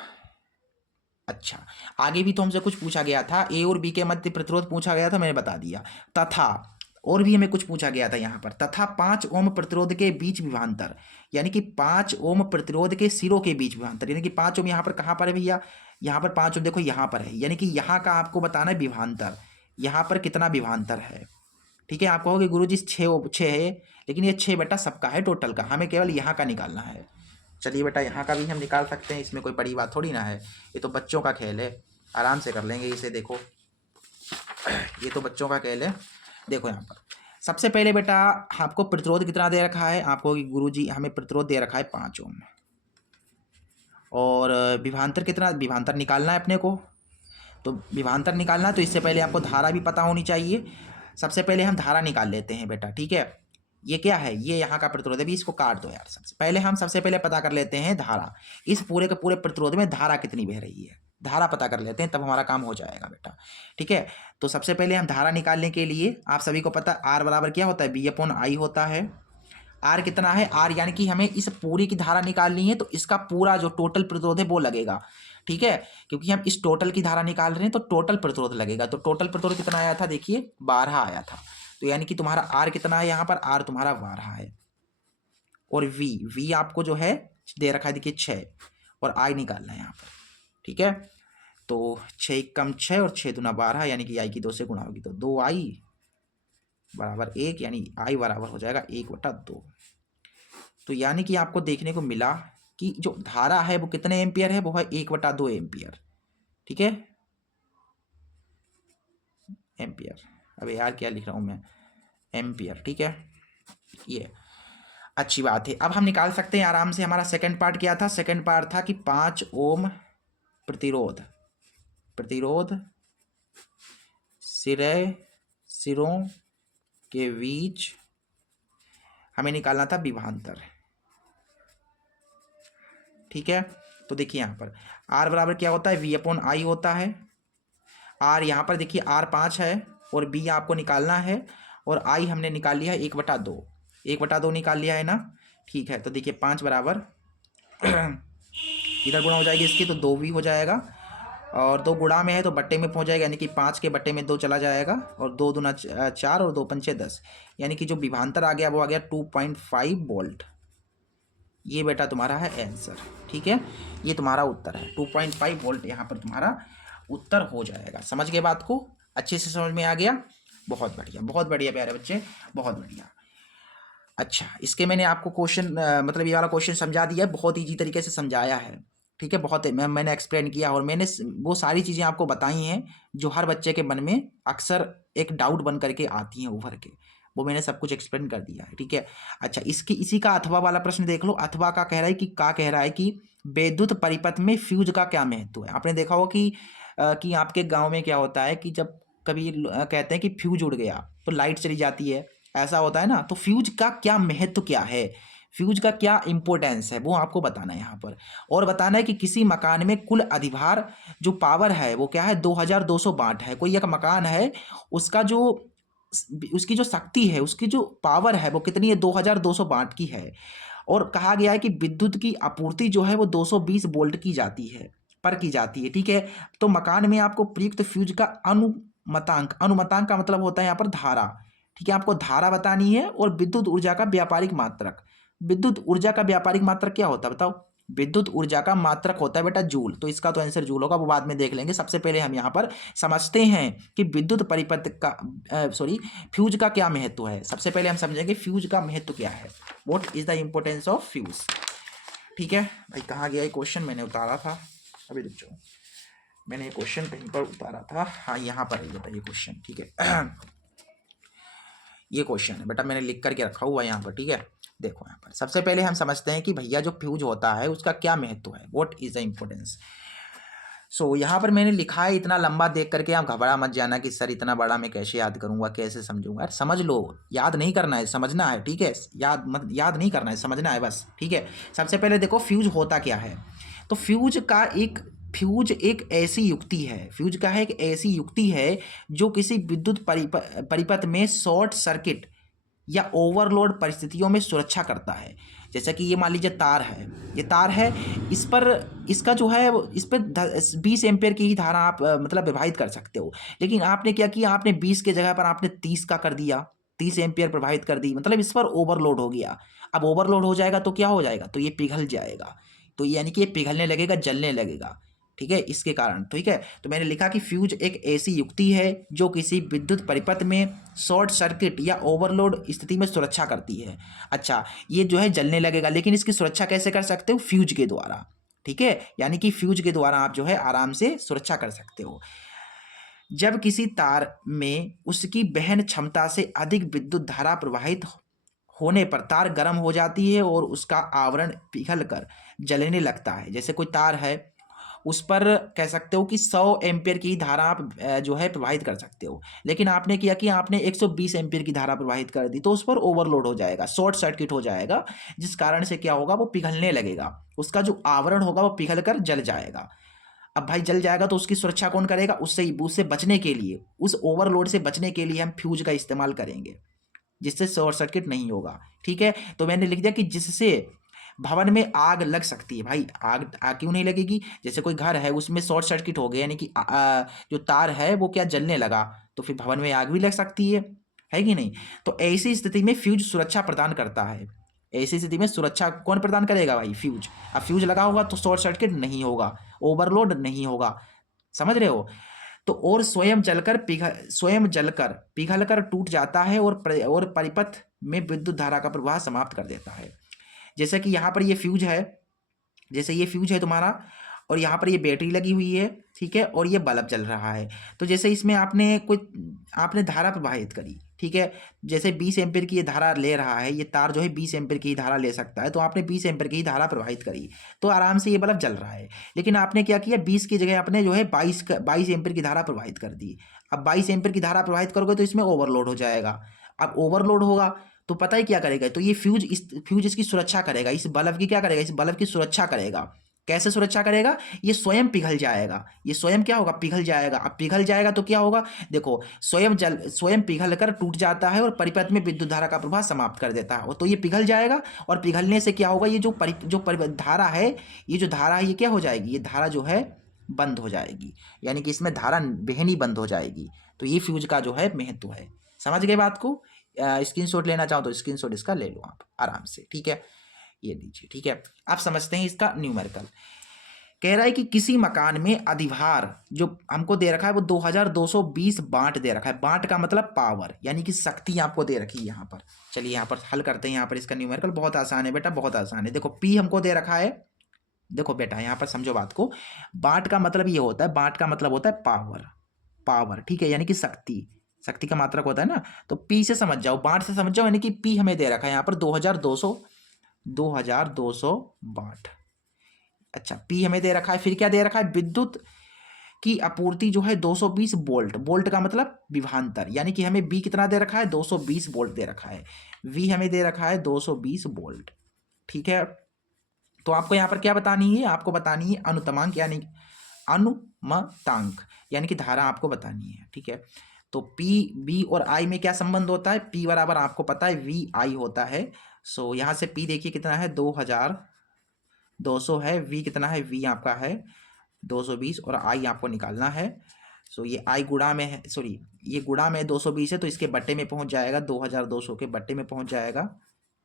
अच्छा, आगे भी तो हमसे कुछ पूछा गया था, ए और बी के मध्य प्रतिरोध पूछा गया था, मैंने बता दिया। तथा और भी हमें कुछ पूछा गया था यहाँ पर, तथा 5 ओम प्रतिरोध के बीच विभवांतर, यानी कि 5 ओम प्रतिरोध के सिरों के बीच विभवांतर, यानी कि 5 ओम यहाँ पर कहाँ पर है भैया, यहाँ पर 5 ओम देखो यहाँ पर है, यानी कि यहाँ का आपको बताना है विभवांतर, यहाँ पर कितना विभवांतर है, ठीक है। आप कहोगे गुरुजी 6 है, लेकिन ये 6 बेटा सबका है टोटल का, हमें केवल यहाँ का निकालना है। चलिए बेटा यहाँ का भी हम निकाल सकते हैं, इसमें कोई बड़ी बात थोड़ी ना है, ये तो बच्चों का खेल है, आराम से कर लेंगे इसे। देखो ये तो बच्चों का खेल है। देखो यहाँ पर सबसे पहले बेटा आपको प्रतिरोध कितना दे रखा है, आपको गुरुजी हमें प्रतिरोध दे रखा है 5 ओम, और विभवांतर कितना, विभवांतर निकालना है अपने को, तो विभवांतर निकालना है तो इससे पहले आपको धारा भी पता होनी चाहिए। सबसे पहले हम धारा निकाल लेते हैं बेटा, ठीक है। ये क्या है, ये यहाँ का प्रतिरोध है, अभी इसको काट दो यार। सबसे पहले पता कर लेते हैं धारा, इस पूरे के पूरे प्रतिरोध में धारा कितनी बह रही है, धारा पता कर लेते हैं, तब हमारा काम हो जाएगा बेटा, ठीक है। तो सबसे पहले हम धारा निकालने के लिए, आप सभी को पता आर बराबर क्या होता है, V/I होता है। आर कितना है, आर यानी कि हमें इस पूरी की धारा निकालनी है, तो इसका पूरा जो टोटल प्रतिरोध है वो लगेगा, ठीक है, क्योंकि हम इस टोटल की धारा निकाल रहे हैं तो टोटल प्रतिरोध लगेगा। तो टोटल प्रतिरोध कितना आया था, देखिए 12 आया था, तो यानी कि तुम्हारा आर कितना है यहाँ पर, आर तुम्हारा 12 है, और वी आपको जो है दे रखा है, देखिए 6, और आई निकालना है यहाँ पर, ठीक है। तो 6 कम 6 और 6 दूना 12, यानी कि आई की 2 से गुणा होगी, तो 2I बराबर 1, यानी आई बराबर हो जाएगा 1/2। तो यानी कि आपको देखने को मिला कि जो धारा है वो कितने एम्पियर है, वो है 1/2 एम्पियर, ठीक है, एम्पियर। अब यार क्या लिख रहा हूँ मैं, एम्पियर, ठीक है, ये अच्छी बात है। अब हम निकाल सकते हैं आराम से। हमारा सेकंड पार्ट क्या था, सेकंड पार्ट था कि 5 ओम प्रतिरोध सिरों के बीच हमें निकालना था विभवांतर, ठीक है। तो देखिए यहाँ पर आर बराबर क्या होता है, V/I होता है। आर यहाँ पर देखिए आर 5 है, और बी आपको निकालना है, और आई हमने निकाल लिया है 1/2, 1/2 निकाल लिया है ना, ठीक है। तो देखिए 5 बराबर इधर गुणा हो जाएगी इसकी, तो 2 भी हो जाएगा, और 2 गुणा में है तो बट्टे में पहुंच जाएगा, यानी कि 5 के बट्टे में 2 चला जाएगा, और 2 दूना 4 और 2 पंचे 10, यानी कि जो विभवांतर आ गया वो आ गया 2.5 वोल्ट। ये बेटा तुम्हारा है आंसर, ठीक है, ये तुम्हारा उत्तर है, 2.5 वोल्ट यहाँ पर तुम्हारा उत्तर हो जाएगा। समझ गए बात को, अच्छे से समझ में आ गया, बहुत बढ़िया प्यारे बच्चे, बहुत बढ़िया। अच्छा, इसके मैंने आपको क्वेश्चन मतलब ये वाला क्वेश्चन समझा दिया है, बहुत ईजी तरीके से समझाया है, ठीक है, बहुत मैंने एक्सप्लेन किया, और मैंने वो सारी चीज़ें आपको बताई हैं जो हर बच्चे के मन में अक्सर एक डाउट बन करके आती हैं उभर के, वो मैंने सब कुछ एक्सप्लेन कर दिया है, ठीक है। अच्छा, इसी का अथवा वाला प्रश्न देख लो। अथवा का कह रहा है कि विद्युत परिपथ में फ्यूज का क्या महत्व है। आपने देखा हो कि आपके गांव में क्या होता है कि जब कभी कहते हैं कि फ्यूज उड़ गया तो लाइट चली जाती है, ऐसा होता है ना, तो फ्यूज का क्या महत्व क्या है, फ्यूज का क्या इंपॉर्टेंस है, वो आपको बताना है यहाँ पर। और बताना है कि किसी मकान में कुल अधिभार जो पावर है वो क्या है, 2200 वाट है। कोई एक मकान है, उसकी जो शक्ति है, उसकी जो पावर है वो कितनी है, 2200 वाट की है। और कहा गया है कि विद्युत की आपूर्ति जो है वो 220 वोल्ट की जाती है, ठीक है। तो मकान में आपको प्रयुक्त फ्यूज का अनुमतांक का मतलब होता है यहाँ पर धारा, ठीक है, आपको धारा बतानी है। और विद्युत ऊर्जा का व्यापारिक मात्रक, विद्युत ऊर्जा का व्यापारिक मात्रक क्या होता है बताओ, विद्युत ऊर्जा का मात्रक होता है बेटा जूल, तो इसका तो आंसर जूल होगा, वो बाद में देख लेंगे। सबसे पहले हम यहाँ पर समझते हैं कि विद्युत परिपथ का फ्यूज का क्या महत्व है। सबसे पहले हम समझेंगे फ्यूज का महत्व क्या है, what is the importance of fuse, ठीक है भाई। कहाँ गया ये क्वेश्चन, मैंने उतारा था, अभी रुक जाओ, मैंने ये क्वेश्चन कहीं पर उतारा था, हाँ यहाँ पर है, बताइए क्वेश्चन, ठीक है। ये क्वेश्चन है बेटा, मैंने लिख करके रखा हुआ है यहाँ पर, ठीक है। देखो यहाँ पर सबसे पहले हम समझते हैं कि भैया जो फ्यूज होता है उसका क्या महत्व है, व्हाट इज द इम्पोर्टेंस। सो यहाँ पर मैंने लिखा है, इतना लंबा देख करके आप घबरा मत जाना कि सर इतना बड़ा मैं कैसे याद करूंगा, कैसे समझूंगा। यार समझ लो, याद नहीं करना है, समझना है, ठीक है। याद नहीं करना है, समझना है बस, ठीक है। सबसे पहले देखो फ्यूज होता क्या है। तो फ्यूज एक ऐसी युक्ति है, फ्यूज का है एक ऐसी युक्ति है जो किसी विद्युत परिपथ में शॉर्ट सर्किट या ओवरलोड परिस्थितियों में सुरक्षा करता है। जैसा कि ये मान लीजिए तार है, ये तार है, इस पर इसका जो है इस पर 20 एम्पेयर की ही धारा आप मतलब विभाजित कर सकते हो। लेकिन आपने क्या किया, आपने 20 के जगह पर आपने 30 का कर दिया, 30 एम्पेयर प्रभावित कर दी, मतलब इस पर ओवरलोड हो गया। अब ओवरलोड हो जाएगा तो क्या हो जाएगा, तो ये पिघल जाएगा, तो यानी कि ये पिघलने लगेगा, जलने लगेगा, ठीक है, इसके कारण, ठीक है। तो मैंने लिखा कि फ्यूज एक ऐसी युक्ति है जो किसी विद्युत परिपथ में शॉर्ट सर्किट या ओवरलोड स्थिति में सुरक्षा करती है। अच्छा, ये जो है जलने लगेगा, लेकिन इसकी सुरक्षा कैसे कर सकते हो, फ्यूज के द्वारा, ठीक है। यानी कि फ्यूज के द्वारा आप जो है आराम से सुरक्षा कर सकते हो। जब किसी तार में उसकी वहन क्षमता से अधिक विद्युत धारा प्रवाहित होने पर तार गर्म हो जाती है और उसका आवरण पिघल कर जलने लगता है। जैसे कोई तार है, उस पर कह सकते हो कि 100 एम्पियर की धारा आप जो है प्रवाहित कर सकते हो, लेकिन आपने किया कि आपने 120 एम्पियर की धारा प्रवाहित कर दी, तो उस पर ओवरलोड हो जाएगा, शॉर्ट सर्किट हो जाएगा, जिस कारण से क्या होगा, वो पिघलने लगेगा, उसका जो आवरण होगा वो पिघल कर जल जाएगा। अब भाई जल जाएगा तो उसकी सुरक्षा कौन करेगा, उससे बचने के लिए, उस ओवरलोड से बचने के लिए हम फ्यूज का इस्तेमाल करेंगे, जिससे शॉर्ट सर्किट नहीं होगा, ठीक है। तो मैंने लिख दिया कि जिससे भवन में आग लग सकती है। भाई आग आग क्यों नहीं लगेगी, जैसे कोई घर है उसमें शॉर्ट सर्किट हो गया, यानी कि जो तार है वो क्या जलने लगा, तो फिर भवन में आग भी लग सकती है कि नहीं। तो ऐसी स्थिति में फ्यूज सुरक्षा प्रदान करता है, ऐसी स्थिति में सुरक्षा कौन प्रदान करेगा, भाई फ्यूज। अब फ्यूज लगा होगा तो शॉर्ट सर्किट नहीं होगा, ओवरलोड नहीं होगा, समझ रहे हो। तो और स्वयं जलकर पिघल कर टूट जाता है और परिपथ में विद्युत धारा का प्रवाह समाप्त कर देता है। जैसे कि यहाँ पर ये फ्यूज है, जैसे ये फ्यूज है तुम्हारा, और यहाँ पर ये बैटरी लगी हुई है, ठीक है, और ये बल्ब जल रहा है। तो जैसे इसमें आपने धारा प्रवाहित करी, ठीक है। जैसे 20 एम्पीयर की ये धारा ले रहा है, ये तार जो है 20 एम्पीयर की ही धारा ले सकता है, तो आपने 20 एम्पीयर की ही धारा प्रवाहित करी, तो आराम से ये बल्ब जल रहा है। लेकिन आपने क्या किया, 20 की जगह आपने जो है 22 एम्पीयर की धारा प्रवाहित कर दी। अब 22 एम्पीयर की धारा प्रवाहित करोगे तो इसमें ओवरलोड हो जाएगा। अब ओवरलोड होगा तो पता ही क्या करेगा, तो ये फ्यूज इसकी सुरक्षा करेगा, इस बल्ब की क्या करेगा, इस बल्ब की सुरक्षा करेगा। कैसे सुरक्षा करेगा, ये स्वयं पिघल जाएगा, ये स्वयं क्या होगा, पिघल जाएगा। अब पिघल जाएगा तो क्या होगा, देखो स्वयं पिघल कर टूट जाता है और परिपथ में विद्युत धारा का प्रवाह समाप्त कर देता है। तो ये पिघल जाएगा, और पिघलने से क्या होगा, ये धारा है, ये जो धारा है ये क्या हो जाएगी, ये धारा जो है बंद हो जाएगी, यानी कि इसमें धारा बहनी बंद हो जाएगी। तो ये फ्यूज का जो है महत्व है। समझ गए बात को। स्क्रीनशॉट लेना चाहो तो स्क्रीनशॉट इसका ले लो आप आराम से, ठीक है, ये लीजिए, ठीक है। आप समझते हैं इसका न्यूमेरिकल। कह रहा है कि किसी मकान में अधिभार जो हमको दे रखा है वो 2220 वाट दे रखा है। वाट का मतलब पावर, यानी कि शक्ति आपको दे रखी है यहाँ पर। चलिए यहाँ पर हल करते हैं, यहाँ पर इसका न्यूमेरिकल बहुत आसान है बेटा, बहुत आसान है। देखो पी हमको दे रखा है, देखो बेटा यहाँ पर समझो बात को। वाट का मतलब ये होता है, वाट का मतलब होता है पावर, पावर, ठीक है, यानी कि शक्ति, शक्ति का मात्रक होता है ना। तो पी से समझ जाओ, वाट से समझ जाओ, यानी कि पी हमें दे रखा है यहाँ पर 2200 वाट। अच्छा, पी हमें दे रखा है, फिर क्या दे रखा है, विद्युत की आपूर्ति जो है 220 वोल्ट, वोल्ट का मतलब विभवांतर, यानी कि हमें बी कितना दे रखा है, 220 वोल्ट दे रखा है। वी हमें दे रखा है 220 वोल्ट, ठीक है। तो आपको यहाँ पर क्या बतानी है, आपको बतानी है अनुतमांक, यानी अनुमतांक, यानी कि धारा आपको बतानी है, ठीक है। तो पी बी और आई में क्या संबंध होता है, पी बराबर आपको पता है वी आई होता है। सो यहाँ से पी देखिए कितना है, 2200 है, वी कितना है, वी आपका है 220, और आई आपको निकालना है। सो ये आई गुणा में है, सॉरी ये गुणा में 220 है, तो इसके बट्टे में पहुंच जाएगा, 2200 के बट्टे में पहुंच जाएगा,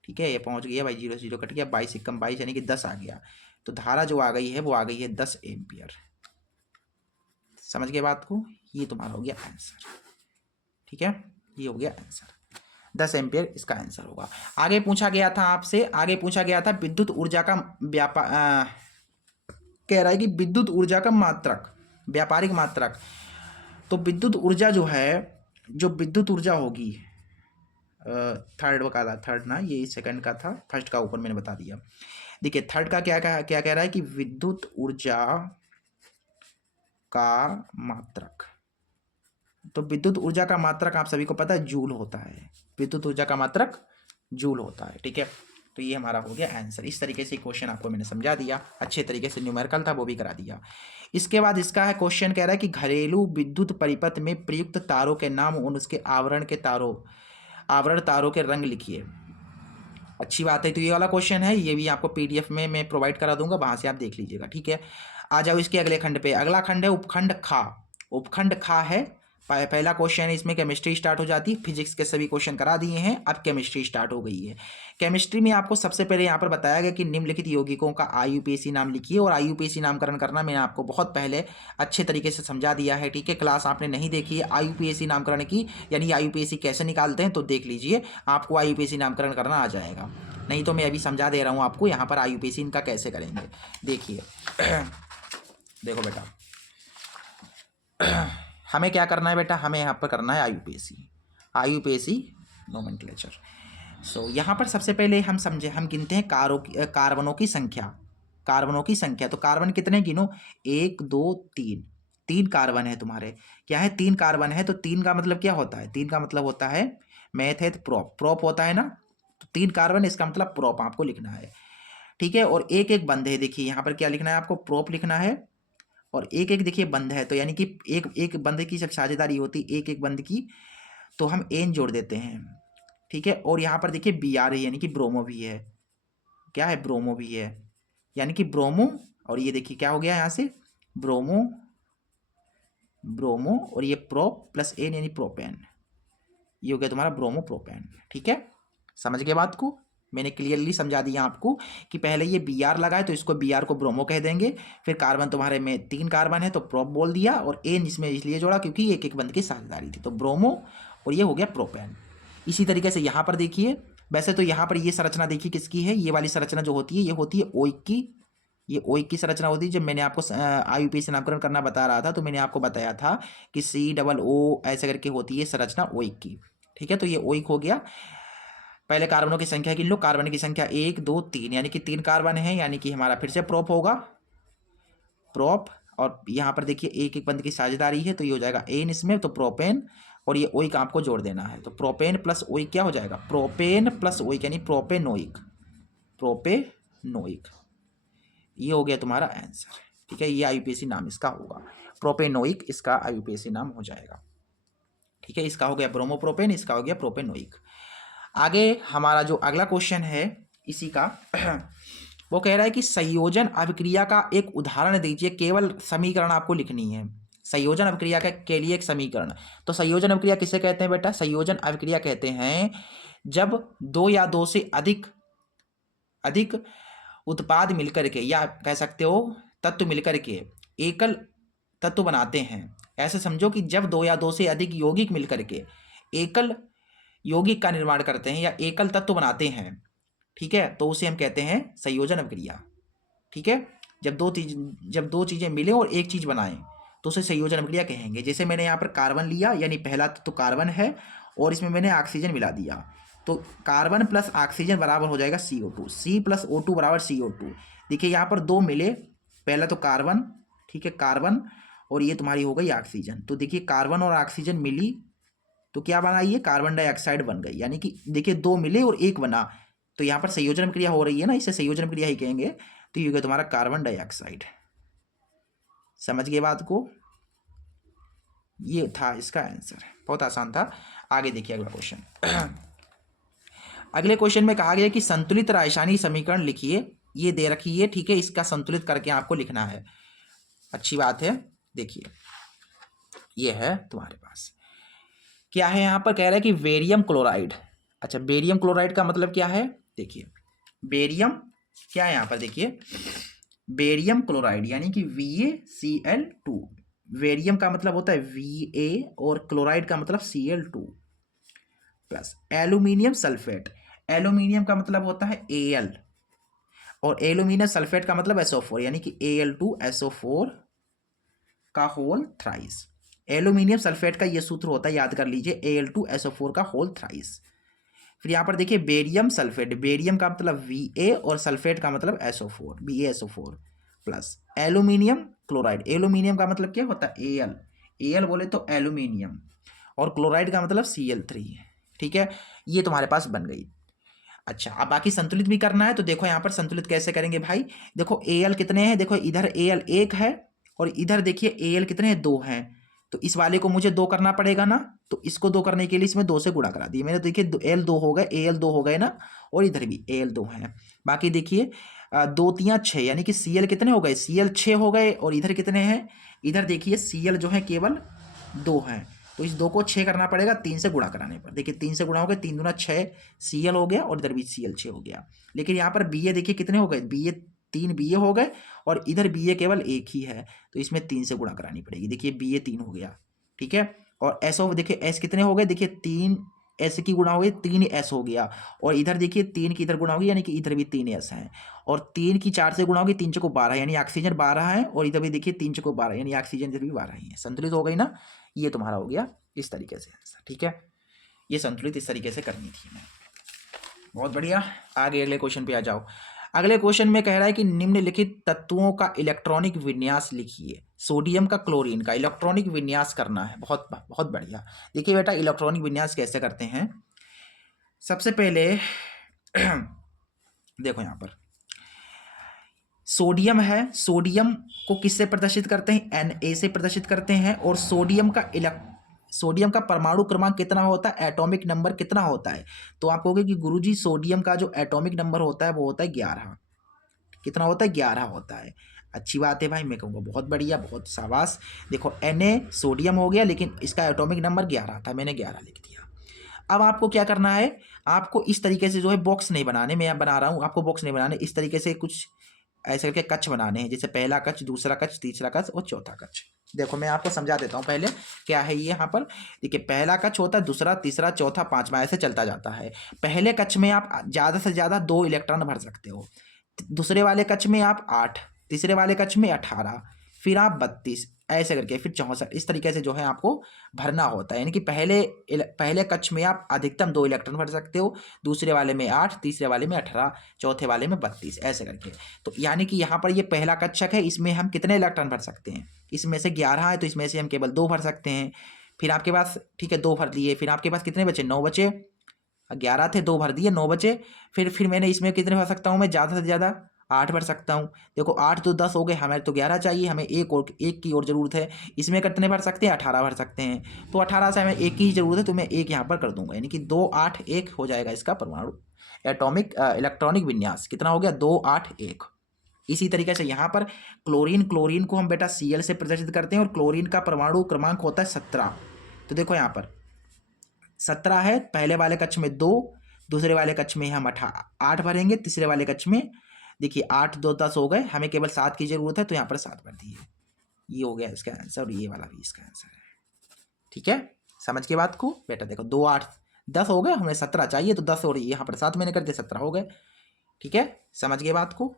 ठीक है। ये पहुंच गया भाई, 0 0 कट गया, 22 एकम 22 यानी कि 10 आ गया। तो धारा जो आ गई है वो आ गई है 10 एम्पियर। समझ गए बात को, ये तुम्हारा हो गया आंसर, ठीक है, ये हो गया आंसर, 10 एम्पियर इसका आंसर होगा। आगे पूछा गया था आपसे, आगे पूछा गया था विद्युत ऊर्जा का कह रहा है कि विद्युत ऊर्जा का मात्रक, व्यापारिक मात्रक। तो विद्युत ऊर्जा जो है, जो विद्युत ऊर्जा होगी, थर्ड वाला, थर्ड ना, ये सेकंड का था, फर्स्ट का ऊपर मैंने बता दिया। देखिए थर्ड का क्या कह रहा है कि विद्युत ऊर्जा का मात्रक। तो विद्युत ऊर्जा का मात्रक आप सभी को पता है जूल होता है, विद्युत ऊर्जा का मात्रक जूल होता है, ठीक है। तो ये हमारा हो गया आंसर। इस तरीके से क्वेश्चन आपको मैंने समझा दिया, अच्छे तरीके से न्यूमेरिकल था वो भी करा दिया। इसके बाद इसका है क्वेश्चन, कह रहा है कि घरेलू विद्युत परिपथ में प्रयुक्त तारों के नाम और उसके आवरण तारों के रंग लिखिए। अच्छी बात है। तो ये वाला क्वेश्चन है, ये भी आपको पीडीएफ में मैं प्रोवाइड करा दूंगा, वहां से आप देख लीजिएगा, ठीक है। आ जाओ इसके अगले खंड पे। अगला खंड है उपखंड खा। उपखंड खा है पहला क्वेश्चन है, इसमें केमिस्ट्री स्टार्ट हो जाती है। फिजिक्स के सभी क्वेश्चन करा दिए हैं, अब केमिस्ट्री स्टार्ट हो गई है। केमिस्ट्री में आपको सबसे पहले यहाँ पर बताया गया कि निम्नलिखित यौगिकों का आईयूपीएसी नाम लिखिए, और आईयूपीएसी नामकरण करना मैंने आपको बहुत पहले अच्छे तरीके से समझा दिया है, ठीक है। क्लास आपने नहीं देखी है आईयूपीएसी नामकरण की, यानी आईयूपीएसी कैसे निकालते हैं, तो देख लीजिए, आपको आईयूपीएसी नामकरण करना आ जाएगा। नहीं तो मैं अभी समझा दे रहा हूँ आपको यहाँ पर आईयूपीएसी इनका कैसे करेंगे। देखिए देखो बेटा, हमें क्या करना है बेटा, हमें यहाँ पर करना है आईयूपीएसी नोमेनक्लेचर। सो यहाँ पर सबसे पहले हम गिनते हैं कार्बनों की संख्या। तो कार्बन कितने गिनो, 1 2 3, 3 कार्बन है तुम्हारे। क्या है, 3 कार्बन है। तो 3 का मतलब क्या होता है, 3 का मतलब होता है मैथ है तो प्रोप होता है ना। तो 3 कार्बन, इसका मतलब प्रोप आपको लिखना है, ठीक है। और एक एक बंद है, देखिए यहाँ पर क्या लिखना है आपको, प्रोप लिखना है। और एक एक देखिए बंद है, तो यानी कि एक एक बंद की जब साझेदारी होती है एक एक बंद की, तो हम एन जोड़ देते हैं, ठीक है। और यहाँ पर देखिए बी आर है, यानी कि ब्रोमो भी है। क्या है, ब्रोमो भी है, यानी कि ब्रोमो। और ये देखिए क्या हो गया यहाँ से, ब्रोमो और ये प्रोप प्लस एन यानी प्रोपेन, ये हो गया तुम्हारा ब्रोमो प्रोपेन, ठीक है। समझ गए बात को, मैंने क्लियरली समझा दिया आपको कि पहले ये बी आर लगा है तो इसको बी आर को ब्रोमो कह देंगे। फिर कार्बन तुम्हारे में 3 कार्बन है तो प्रोप बोल दिया, और एन इसमें इसलिए जोड़ा क्योंकि एक एक बंद की साझेदारी थी, तो ब्रोमो, और ये हो गया प्रोपेन। इसी तरीके से यहाँ पर देखिए, वैसे तो यहाँ पर ये संरचना देखिए किसकी है, ये वाली संरचना जो होती है ये होती है ओइक की। ये ओइक की संरचना होती है। जब मैंने आपको आईयूपीएसी नामकरण करना बता रहा था तो मैंने आपको बताया था कि COO ऐसे करके होती है संरचना ओइक की, ठीक है। तो ये ओइक हो गया। पहले कार्बनों की संख्या गिन लो, कार्बन की संख्या 1 2 3, यानी कि 3 कार्बन है, यानी कि हमारा फिर से प्रोप होगा, प्रोप। और यहाँ पर देखिए एक एक बंद की साझेदारी है तो ये हो जाएगा एन इसमें, तो प्रोपेन, और ये ओइक आपको जोड़ देना है। तो प्रोपेन प्लस ओइक क्या हो जाएगा, प्रोपेन प्लस ओइक यानी प्रोपेनोइक, ये हो गया तुम्हारा आंसर, ठीक है। ये आईयूपीएसी नाम इसका होगा, प्रोपेनोइक इसका आईयूपीएसी नाम हो जाएगा, ठीक है। इसका हो गया ब्रोमोप्रोपेन, इसका हो गया प्रोपेनोइक। आगे हमारा जो अगला क्वेश्चन है इसी का वो कह रहा है कि संयोजन अभिक्रिया का एक उदाहरण दीजिए, केवल समीकरण आपको लिखनी है। संयोजन अभिक्रिया के लिए एक समीकरण। तो संयोजन अभिक्रिया किसे कहते हैं बेटा, संयोजन अभिक्रिया कहते हैं जब 2 या 2 से अधिक उत्पाद मिलकर के, या कह सकते हो तत्व मिलकर के एकल तत्व बनाते हैं। ऐसे समझो कि जब 2 या 2 से अधिक यौगिक मिलकर के एकल यौगिक का निर्माण करते हैं या एकल तत्व बनाते हैं, ठीक है, तो उसे हम कहते हैं संयोजन अभिक्रिया, ठीक है। जब दो चीजें मिले और एक चीज बनाएं तो उसे संयोजन अभिक्रिया कहेंगे। जैसे मैंने यहाँ पर कार्बन लिया, यानी पहला तो कार्बन है और इसमें मैंने ऑक्सीजन मिला दिया, तो कार्बन प्लस ऑक्सीजन बराबर हो जाएगा CO2, C प्लस O2 बराबर CO2। देखिए यहाँ पर 2 मिले, पहला तो कार्बन, ठीक है, कार्बन, और ये तुम्हारी हो गई ऑक्सीजन। तो देखिए कार्बन और ऑक्सीजन मिली तो क्या बना, ये कार्बन डाइऑक्साइड बन गई, यानी कि देखिए 2 मिले और 1 बना, तो यहाँ पर संयोजन क्रिया हो रही है ना, इसे संयोजन क्रिया ही कहेंगे। तो ये हो गया तुम्हारा कार्बन डाइऑक्साइड। समझ गए बात को, ये था इसका आंसर, बहुत आसान था। आगे देखिए अगला क्वेश्चन। अगले क्वेश्चन में कहा गया कि संतुलित रासायनिक समीकरण लिखिए, ये दे रखी है, ठीक है, इसका संतुलित करके आपको लिखना है। अच्छी बात है, देखिए ये है तुम्हारे पास, क्या है यहाँ पर कह रहा है कि बेरियम क्लोराइड। अच्छा, बेरियम क्लोराइड का मतलब क्या है, देखिए बेरियम क्या है यहाँ पर, देखिए बेरियम क्लोराइड यानी कि VaCl2। बेरियम का मतलब होता है Va और क्लोराइड का मतलब Cl2 plus aluminium sulphate. Aluminium का मतलब होता है Al और एल्यूमिनियम सल्फेट का मतलब SO4 यानी कि Al2SO4 का होल थ्राइस। एल्यूमिनियम सल्फेट का ये सूत्र होता है, याद कर लीजिए, Al2SO4 का होल थ्राइस। फिर यहाँ पर देखिए बेरियम सल्फेट, बेरियम का मतलब Va और सल्फेट का मतलब SO4, BaSO4 plus aluminium chloride, aluminium का मतलब क्या होता है Al, Al बोले तो एल्यूमिनियम, और क्लोराइड का मतलब Cl3। ठीक है, ये तुम्हारे पास बन गई। अच्छा, अब बाकी संतुलित भी करना है, तो देखो यहाँ पर संतुलित कैसे करेंगे भाई। देखो Al कितने हैं, देखो इधर Al 1 है और इधर देखिए Al कितने हैं, 2 हैं। तो इस वाले को मुझे 2 करना पड़ेगा ना, तो इसको 2 करने के लिए इसमें 2 से गुणा करा दिए मैंने। देखिए Al 2 हो गए, Al 2 हो गए ना, और इधर भी Al 2 हैं। बाकी देखिए 2 3 6 यानी कि Cl कितने हो गए, Cl 6 हो गए, और इधर कितने हैं, इधर देखिए Cl जो है केवल 2 हैं। तो इस 2 को 6 करना पड़ेगा 3 से गुणा कराने पर। देखिए 3 से गुणा हो गया, 3 दूना 6 Cl हो गया, और इधर भी Cl 6 हो गया। लेकिन यहाँ पर Ba देखिए कितने हो गए, Ba 3 Ba हो गए, और इधर Ba केवल एक ही है, तो इसमें 3 से गुणा करानी पड़ेगी। देखिए Ba 3 हो गया, ठीक है। और SO देखिए S कितने हो गए, देखिए 3 S की गुणा हो गई, 3 S हो गया, और इधर देखिए 3 की इधर गुणा होगी, यानी कि इधर भी 3 S है, और 3 की 4 से गुणा होगी, 3 चौको 12, यानी ऑक्सीजन 12 है, और इधर भी देखिए 3 चौको 12, यानी ऑक्सीजन इधर भी 12 ही है। संतुलित हो गई ना, ये तुम्हारा हो गया इस तरीके से आंसर। ठीक है, ये संतुलित इस तरीके से करनी थी हमें। बहुत बढ़िया, आगे अगले क्वेश्चन पे आ जाओ। अगले क्वेश्चन में कह रहा है कि निम्नलिखित तत्वों का इलेक्ट्रॉनिक विन्यास लिखिए। सोडियम का क्लोरीन का इलेक्ट्रॉनिक विन्यास करना है। बहुत बहुत बढ़िया। देखिए बेटा इलेक्ट्रॉनिक विन्यास कैसे करते हैं। सबसे पहले देखो यहाँ पर सोडियम है, सोडियम को किससे प्रदर्शित करते हैं, Na से प्रदर्शित करते हैं। और सोडियम का परमाणु क्रमांक कितना होता है, एटॉमिक नंबर कितना होता है। तो आप कहोगे कि गुरुजी सोडियम का जो एटॉमिक नंबर होता है वो होता है 11। कितना होता है, 11 होता है। अच्छी बात है भाई, मैं कहूँगा बहुत बढ़िया, बहुत शाबाश। देखो Na सोडियम हो गया, लेकिन इसका एटॉमिक नंबर 11 था, मैंने 11 लिख दिया। अब आपको क्या करना है, आपको इस तरीके से जो है बॉक्स नहीं बनाने, मैं बना रहा हूँ, आपको बॉक्स नहीं बनाने, इस तरीके से कुछ ऐसे करके कच्छ बनाने हैं, जैसे पहला कच्छ, दूसरा कच्छ, तीसरा कच्छ और चौथा कच्छ। देखो मैं आपको समझा देता हूँ पहले क्या है ये। यहाँ पर देखिए पहला कच्छ होता है, दूसरा, तीसरा, चौथा, पांचवा, ऐसे चलता जाता है। पहले कच्छ में आप ज़्यादा से ज़्यादा 2 इलेक्ट्रॉन भर सकते हो, दूसरे वाले कच्छ में आप 8, तीसरे वाले कच्छ में 18, फिर आप 32, ऐसे करके फिर 64, इस तरीके से जो है आपको भरना होता है। यानी कि पहले कक्ष में आप अधिकतम 2 इलेक्ट्रॉन भर सकते हो, दूसरे वाले में 8, तीसरे वाले में 18, चौथे वाले में 32, ऐसे करके। तो यानी कि यहाँ पर ये पहला कक्षक है, इसमें हम कितने इलेक्ट्रॉन भर सकते हैं, इसमें से 11 है, तो इसमें से हम केवल 2 भर सकते हैं। फिर आपके पास, ठीक है, 2 भर लिए, फिर आपके पास कितने बचे, 9 बचे। 11 थे, 2 भर दिए, 9 बचे। फिर मैंने इसमें कितने भर सकता हूँ, मैं ज़्यादा से ज़्यादा 8 भर सकता हूँ। देखो 8 तो 10 हो गए, हमें तो 11 चाहिए, हमें एक की और ज़रूरत है। इसमें कितने भर सकते हैं, 18 भर सकते हैं। तो 18 से हमें एक की ज़रूरत है, तो मैं एक यहाँ पर कर दूंगा, यानी कि 2 8 1 हो जाएगा इसका परमाणु एटॉमिक इलेक्ट्रॉनिक विन्यास। कितना हो गया, 2 8 1। इसी तरीके से यहाँ पर क्लोरीन को हम बेटा Cl से प्रदर्शित करते हैं, और क्लोरीन का परमाणु क्रमांक होता है 17। तो देखो यहाँ पर 17 है, पहले वाले कक्ष में 2, दूसरे वाले कक्ष में हम 8 भरेंगे, तीसरे वाले कक्ष में देखिए 8 2 10 हो गए, हमें केवल 7 की जरूरत है, तो यहाँ पर 7 भर दिए। ये हो गया इसका आंसर, और ये वाला भी इसका आंसर है। ठीक है, समझ के बात को बेटा। देखो 2 8 10 हो गए, हमें 17 चाहिए, तो 10 और यहाँ पर 7 मैंने कर दिया, 17 हो गए। ठीक है, समझ गए बात को।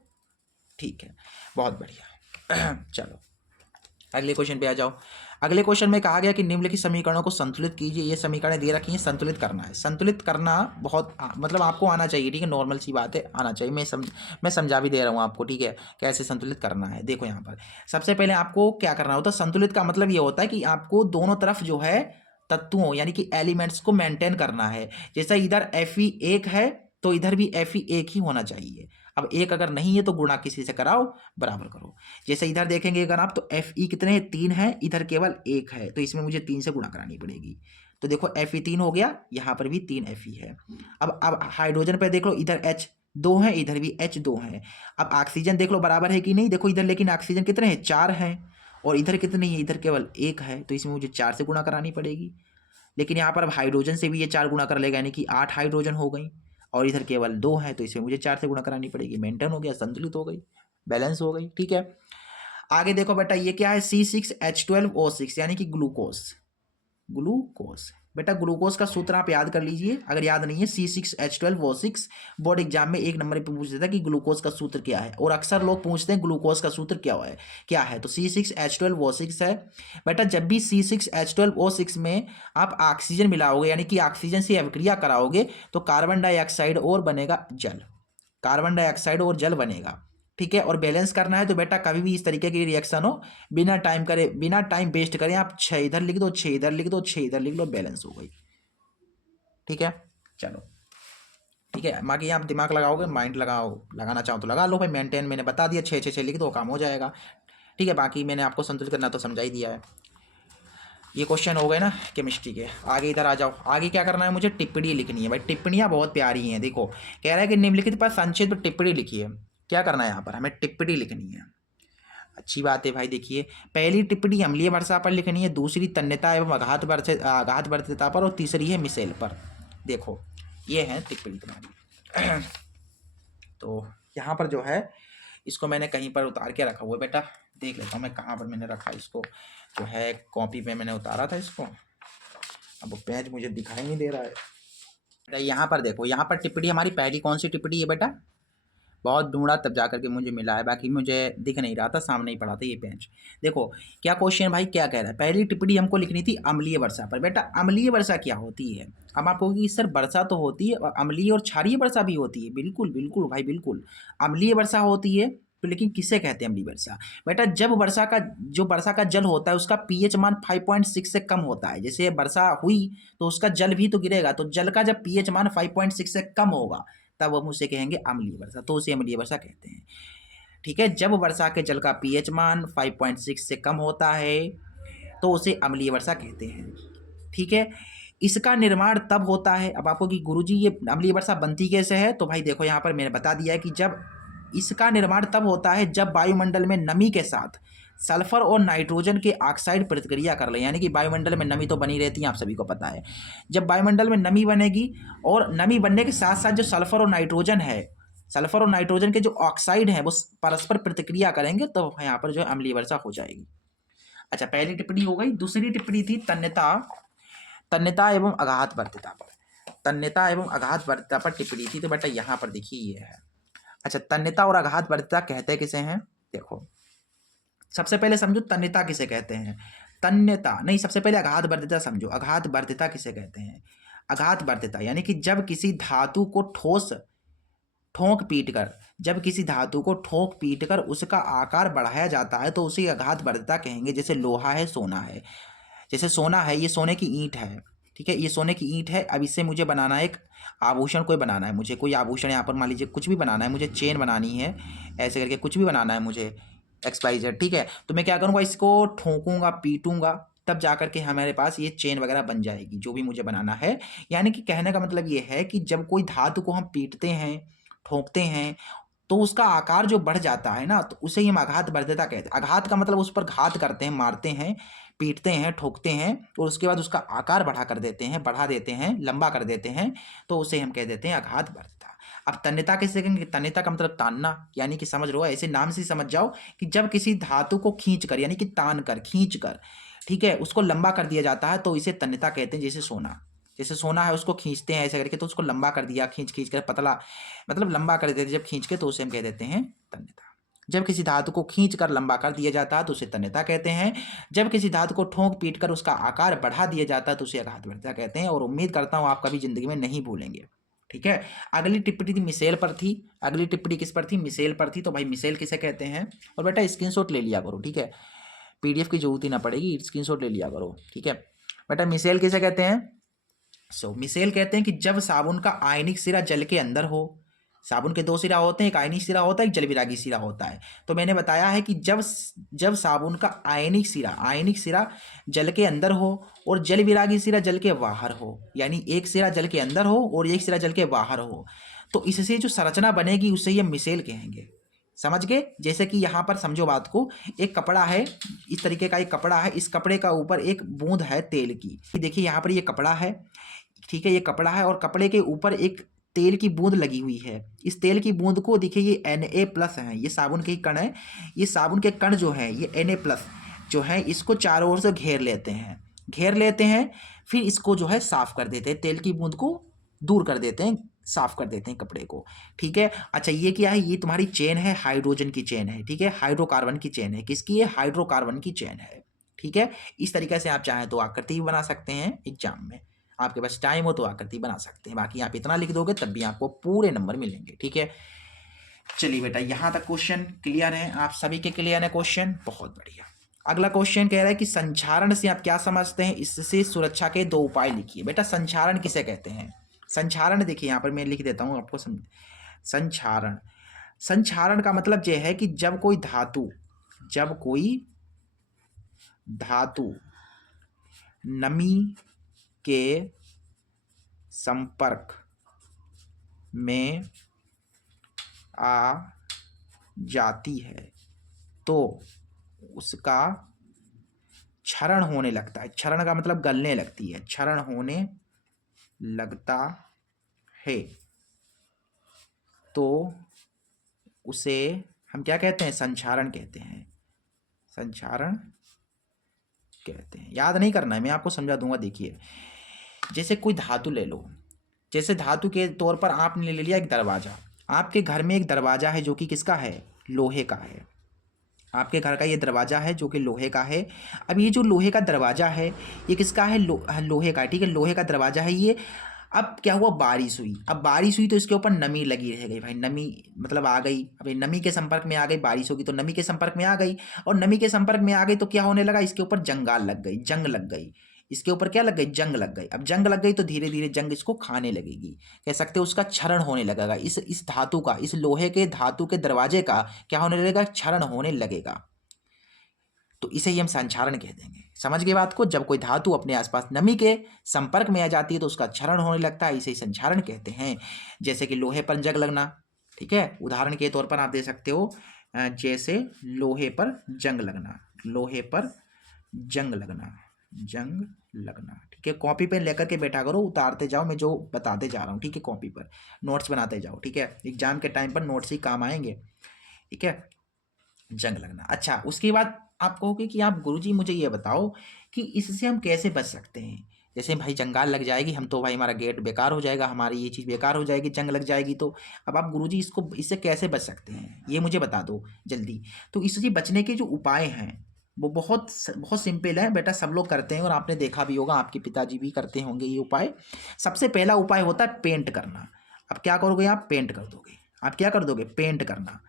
ठीक है, बहुत बढ़िया। चलो अगले क्वेश्चन पे आ जाओ। अगले क्वेश्चन में कहा गया कि निम्नलिखित समीकरणों को संतुलित कीजिए। ये समीकरण दे रखी हैं, संतुलित करना है। संतुलित करना बहुत मतलब आपको आना चाहिए, ठीक है, नॉर्मल सी बात है, आना चाहिए। मैं समझा भी दे रहा हूँ आपको, ठीक है, कैसे संतुलित करना है। देखो यहाँ पर सबसे पहले आपको क्या करना होता है, संतुलित का मतलब ये होता है कि आपको दोनों तरफ जो है तत्वों यानी कि एलिमेंट्स को मेंटेन करना है। जैसे इधर Fe 1 है, तो इधर भी Fe 1 ही होना चाहिए। अब 1 अगर नहीं है तो गुणा किसी से कराओ, बराबर करो। जैसे इधर देखेंगे अगर आप, तो Fe कितने हैं, 3 है, इधर केवल 1 है, तो इसमें मुझे 3 से गुणा करानी पड़ेगी। तो देखो Fe 3 हो गया, यहाँ पर भी 3 Fe है। अब हाइड्रोजन पे देख लो, इधर H 2 है, इधर भी H 2 है। अब ऑक्सीजन देख लो बराबर है कि नहीं, देखो इधर लेकिन ऑक्सीजन कितने हैं, 4 हैं, और इधर कितने हैं, इधर केवल 1 है, तो इसमें मुझे 4 से गुणा करानी पड़ेगी। लेकिन यहाँ पर अब हाइड्रोजन से भी ये 4 गुणा कर लेगा, यानी कि 8 हाइड्रोजन हो गई, और इधर केवल 2 है, तो इसमें मुझे 4 से गुणा करानी पड़ेगी। मेंटेन हो गया, संतुलित हो गई, बैलेंस हो गई। ठीक है, आगे देखो बेटा, ये क्या है, C6H12O6 यानी कि ग्लूकोज। ग्लूकोज बेटा ग्लूकोज का सूत्र आप याद कर लीजिए, अगर याद नहीं है C6H12O6। बोर्ड एग्जाम में 1 नंबर पे पूछ देता है कि ग्लूकोज का सूत्र क्या है, और अक्सर लोग पूछते हैं ग्लूकोज का सूत्र क्या है, तो C6H12O6 है। बेटा जब भी C6H12O6 में आप ऑक्सीजन मिलाओगे, यानी कि ऑक्सीजन से अभिक्रिया कराओगे, तो कार्बन डाइऑक्साइड और बनेगा जल, कार्बन डाइऑक्साइड और जल बनेगा। ठीक है, और बैलेंस करना है तो बेटा कभी भी इस तरीके की रिएक्शन हो, बिना टाइम वेस्ट करें, आप 6 इधर लिख दो, 6 इधर लिख दो, 6 इधर लिख लो, बैलेंस हो गई। ठीक है, चलो ठीक है, बाकी आप दिमाग लगाओगे, माइंड लगाना चाहो तो लगा लो भाई। मेंटेन मैंने बता दिया, 6 6 6 लिख दो, काम हो जाएगा। ठीक है, बाकी मैंने आपको संतुलित करना तो समझा ही दिया है। ये क्वेश्चन हो गए ना केमिस्ट्री के। आगे इधर आ जाओ, आगे क्या करना है, मुझे टिप्पणी लिखनी है भाई। टिप्पणियाँ बहुत प्यारी हैं, देखो कह रहा है कि निम्नलिखित पर संक्षिप्त टिप्पणी लिखिए। क्या करना है यहाँ पर, हमें टिप्पणी लिखनी है। अच्छी बात है भाई। देखिए पहली टिप्पणी अम्लीय वर्षा पर लिखनी है, दूसरी तन्यता एवं आघात वर्तिता पर, और तीसरी है मिसेल पर। देखो ये है टिप्पणी तुम्हारी। तो यहाँ पर जो है इसको मैंने कहीं पर उतार के रखा हुआ है बेटा, देख लेता हूँ मैं कहाँ पर मैंने रखा इसको। जो है कॉपी पे मैंने उतारा था इसको, अब वो पेज मुझे दिखाई नहीं दे रहा है बेटा। यहाँ पर देखो, यहाँ पर टिप्पणी हमारी पहली कौन सी टिप्पणी है बेटा, बहुत ढूंढा तब जा करके मुझे मिला है, बाकी मुझे दिख नहीं रहा था, सामने ही पड़ा था ये पेज। देखो क्या क्वेश्चन भाई क्या कह रहा है, पहली टिप्पणी हमको लिखनी थी अम्लीय वर्षा पर। बेटा अम्लीय वर्षा क्या होती है, अब आप कहोगे सर वर्षा तो होती है और अम्लीय और क्षारीय वर्षा भी होती है। बिल्कुल बिल्कुल भाई बिल्कुल, अम्लीय वर्षा होती है तो लेकिन किसे कहते हैं अम्लीय वर्षा। बेटा जब वर्षा का जल होता है उसका पीएच मान 5.6 से कम होता है। जैसे वर्षा हुई तो उसका जल भी तो गिरेगा, तो जल का जब पीएच मान 5.6 से कम होगा तब हम उसे कहेंगे अम्लीय वर्षा, तो उसे अम्लीय वर्षा कहते हैं। ठीक है, जब वर्षा के जल का पीएच मान 5.6 से कम होता है तो उसे अम्लीय वर्षा कहते हैं। ठीक है, इसका निर्माण तब होता है, अब आपको कि गुरुजी ये अम्लीय वर्षा बनती कैसे है, तो भाई देखो यहाँ पर मैंने बता दिया है कि जब इसका निर्माण तब होता है जब वायुमंडल में नमी के साथ सल्फर और नाइट्रोजन के ऑक्साइड प्रतिक्रिया कर ले। यानी कि वायुमंडल में नमी तो बनी रहती है, आप सभी को पता है। जब वायुमंडल में नमी बनेगी और नमी बनने के साथ साथ जो सल्फर और नाइट्रोजन के जो ऑक्साइड हैं वो परस्पर प्रतिक्रिया करेंगे तो यहाँ पर जो है अम्लीय वर्षा हो जाएगी। अच्छा, पहली टिप्पणी हो गई। दूसरी टिप्पणी थी तन्यता एवं आघात वर्तिता पर। तन्यता एवं आघात वर्तिता पर टिप्पणी थी, तो बेटा यहाँ पर देखिए ये है। अच्छा, तन्यता और आघात वर्तिता कहते किसे हैं, देखो सबसे पहले समझो तन्यता किसे कहते हैं। तन्यता नहीं, सबसे पहले आघात वर्तिता समझो। आघात वर्तिता किसे कहते हैं, आघात वर्तिता यानी कि जब किसी धातु को जब किसी धातु को ठोक पीट कर उसका आकार बढ़ाया जाता है तो उसे आघात वर्तिता कहेंगे। जैसे लोहा है, सोना है। जैसे सोना है, ये सोने की ईंट है। ठीक है, ये सोने की ईंट है। अब इससे मुझे बनाना है एक आभूषण, कोई बनाना है मुझे, कोई आभूषण यहाँ पर मान लीजिए कुछ भी बनाना है मुझे, चेन बनानी है, ऐसे करके कुछ भी बनाना है मुझे XYZ। ठीक है, तो मैं क्या करूँगा, इसको ठोकूंगा, पीटूंगा, तब जाकर के हमारे पास ये चेन वगैरह बन जाएगी, जो भी मुझे बनाना है। यानी कि कहने का मतलब ये है कि जब कोई धातु को हम पीटते हैं, ठोकते हैं, तो उसका आकार जो बढ़ जाता है ना, तो उसे ही हम आघात वर्तिता कहते हैं। आघात का मतलब उस पर घात करते हैं, मारते हैं, पीटते हैं, ठोकते हैं, और उसके बाद उसका आकार बढ़ा देते हैं, लंबा कर देते हैं, तो उसे हम कह देते हैं आघात वर्तिता। अब तन्यता कैसे कहेंगे, तन्यता का मतलब तानना, यानी कि समझ लो, ऐसे नाम से समझ जाओ कि जब किसी धातु को खींच कर, यानी कि तान कर, खींच कर, ठीक है, उसको लंबा कर दिया जाता है तो इसे तन्यता कहते हैं। जैसे सोना है, उसको खींचते हैं ऐसे करके तो उसको लंबा कर दिया, खींच कर पतला, मतलब लंबा कर देते हैं जब खींच के, तो उसे हम कह देते हैं तन्यता। जब किसी धातु को खींच कर लंबा कर दिया जाता है तो उसे तन्यता कहते हैं। जब किसी धातु को ठोक पीट कर उसका आकार बढ़ा दिया जाता है तो उसे आघात वर्तिता कहते हैं। और उम्मीद करता हूँ आप कभी जिंदगी में नहीं भूलेंगे। ठीक है, अगली टिप्पणी थी मिसेल पर थी। अगली टिप्पणी किस पर थी, मिसेल पर थी। तो भाई मिसेल किसे कहते हैं, और बेटा स्क्रीनशॉट ले लिया करो, ठीक है, PDF की जरूरत ही ना पड़ेगी, स्क्रीनशॉट ले लिया करो। ठीक है बेटा, मिसेल किसे कहते हैं, मिसेल कहते हैं कि जब साबुन का आयनिक सिरा जल के अंदर हो। साबुन के 2 सिरा होते हैं, एक आयनिक सिरा होता है, एक जलविरागी सिरा होता है। तो मैंने बताया है कि जब साबुन का आयनिक सिरा जल के अंदर हो और जलविरागी सिरा जल के बाहर हो, यानी एक सिरा जल के अंदर हो और एक सिरा जल के बाहर हो, तो इससे जो संरचना बनेगी उसे ये मिसेल कहेंगे। समझ गए। जैसे कि यहाँ पर समझो बात को, एक कपड़ा है, इस तरीके का एक कपड़ा है, इस कपड़े का ऊपर एक बूंद है तेल की। देखिए यहाँ पर ये कपड़ा है, ठीक है, ये कपड़ा है और कपड़े के ऊपर एक तेल की बूंद लगी हुई है। इस तेल की बूंद को देखिए ये Na+ है, ये साबुन के कण है। ये साबुन के कण जो है ये Na+ जो है, इसको चारों ओर से घेर लेते हैं। घेर लेते हैं, फिर इसको जो है साफ़ कर देते हैं, तेल की बूंद को दूर कर देते हैं, साफ़ कर देते हैं कपड़े को। ठीक है। अच्छा ये क्या है, ये तुम्हारी चेन है, हाइड्रोजन की चेन है। ठीक है, हाइड्रोकार्बन की चेन है। किसकी है, हाइड्रोकार्बन की चेन है। ठीक है, इस तरीके से आप चाहें तो आकृति भी बना सकते हैं, एग्जाम में आपके पास टाइम हो तो आकृति बना सकते हैं, बाकी आप इतना लिख दोगे तब भी आपको पूरे नंबर मिलेंगे। ठीक है, चलिए बेटा यहाँ तक क्वेश्चन क्लियर है, आप सभी के क्लियर है क्वेश्चन, बहुत बढ़िया। अगला क्वेश्चन कह रहा है कि संचारण से आप क्या समझते हैं, इससे सुरक्षा के 2 उपाय लिखिए। बेटा संचारण किसे कहते हैं, संचारण देखिए यहाँ पर मैं लिख देता हूँ आपको संचारण, संचारण का मतलब यह है कि जब कोई धातु नमी के संपर्क में आ जाती है तो उसका क्षरण होने लगता है। क्षरण का मतलब गलने लगती है, क्षरण होने लगता है तो उसे हम क्या कहते हैं, संचारण कहते हैं, संचारण कहते हैं। याद नहीं करना है, मैं आपको समझा दूंगा। देखिए जैसे कोई धातु ले लो, जैसे धातु के तौर पर आपने ले लिया एक दरवाज़ा, आपके घर में एक दरवाज़ा है जो कि किसका है, लोहे का है। आपके घर का ये दरवाज़ा है जो कि लोहे का है। अब ये जो लोहे का दरवाज़ा है ये किसका है, लोहे का है। ठीक है, लोहे का दरवाज़ा है ये। अब क्या हुआ, बारिश हुई। अब बारिश हुई तो इसके ऊपर नमी लगी रह गई भाई, नमी मतलब आ गई। अब ये नमी के संपर्क में आ गई, बारिश होगी तो नमी के संपर्क में आ गई, और नमी के संपर्क में आ गई तो क्या होने लगा, इसके ऊपर जंगाल लग गई, जंग लग गई। इसके ऊपर क्या लग गई, जंग लग गई। अब जंग लग गई तो धीरे धीरे जंग इसको खाने लगेगी, कह सकते हो उसका क्षरण होने लगेगा। इस धातु का, इस लोहे के धातु के दरवाजे का क्या होने लगेगा, क्षरण होने लगेगा। तो इसे ही हम संचारण कह देंगे। समझ गए बात को, जब कोई धातु अपने आसपास नमी के संपर्क में आ जाती है तो उसका क्षरण होने लगता है, इसे ही संचारण कहते हैं। जैसे कि लोहे पर जंग लगना। ठीक है, उदाहरण के तौर पर आप दे सकते हो, जैसे लोहे पर जंग लगना, लोहे पर जंग लगना, जंग लगना। ठीक है, कॉपी पेन लेकर के बैठा करो, उतारते जाओ, मैं जो बताते जा रहा हूँ। ठीक है, कॉपी पर नोट्स बनाते जाओ। ठीक है, एग्जाम के टाइम पर नोट्स ही काम आएंगे। ठीक है, जंग लगना। अच्छा उसके बाद आप कहोगे कि आप गुरुजी मुझे ये बताओ कि इससे हम कैसे बच सकते हैं। जैसे भाई जंगाल लग जाएगी, हम तो भाई हमारा गेट बेकार हो जाएगा, हमारी ये चीज़ बेकार हो जाएगी, जंग लग जाएगी। तो अब आप गुरुजी इससे कैसे बच सकते हैं, ये मुझे बता दो जल्दी। तो इससे बचने के जो उपाय हैं वो बहुत बहुत सिंपल है बेटा, सब लोग करते हैं और आपने देखा भी होगा, आपके पिताजी भी करते होंगे ये उपाय। सबसे पहला उपाय होता है पेंट करना। अब क्या करोगे, आप पेंट कर दोगे। आप क्या कर दोगे, पेंट करना।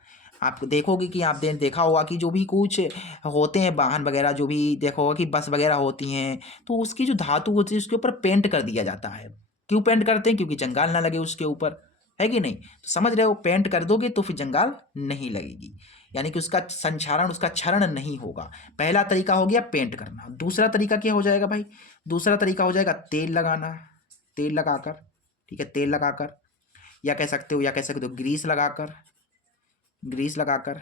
आप देखोगे कि आप देखा होगा कि जो भी कुछ होते हैं वाहन वगैरह, जो भी देखा होगा कि बस वगैरह होती हैं, तो उसकी जो धातु होती है उसके ऊपर पेंट कर दिया जाता है। क्यों पेंट करते हैं, क्योंकि जंगाल ना लगे उसके ऊपर, है कि नहीं। तो समझ रहे हो, पेंट कर दोगे तो फिर जंगाल नहीं लगेगी, यानी कि उसका संचारण, उसका क्षरण नहीं होगा। पहला तरीका हो गया पेंट करना। दूसरा तरीका क्या हो जाएगा भाई, दूसरा तरीका हो जाएगा तेल लगाना, तेल लगाकर। ठीक है, तेल लगाकर, या कह सकते हो, ग्रीस लगाकर, ग्रीस लगाकर।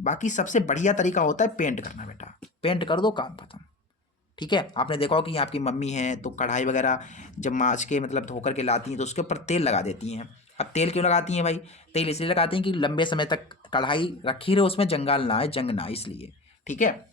बाकी सबसे बढ़िया तरीका होता है पेंट करना बेटा, पेंट कर दो काम खत्म। ठीक है, आपने देखा हो कि आपकी मम्मी है तो कढ़ाई वगैरह जब माँज के मतलब धो करके लाती हैं तो उसके ऊपर तेल लगा देती हैं। अब तेल क्यों लगाती हैं भाई, तेल इसलिए लगाती हैं कि लंबे समय तक कढ़ाई रखी रहे, उसमें जंगाल ना आए, जंग ना आए, इसलिए। ठीक है,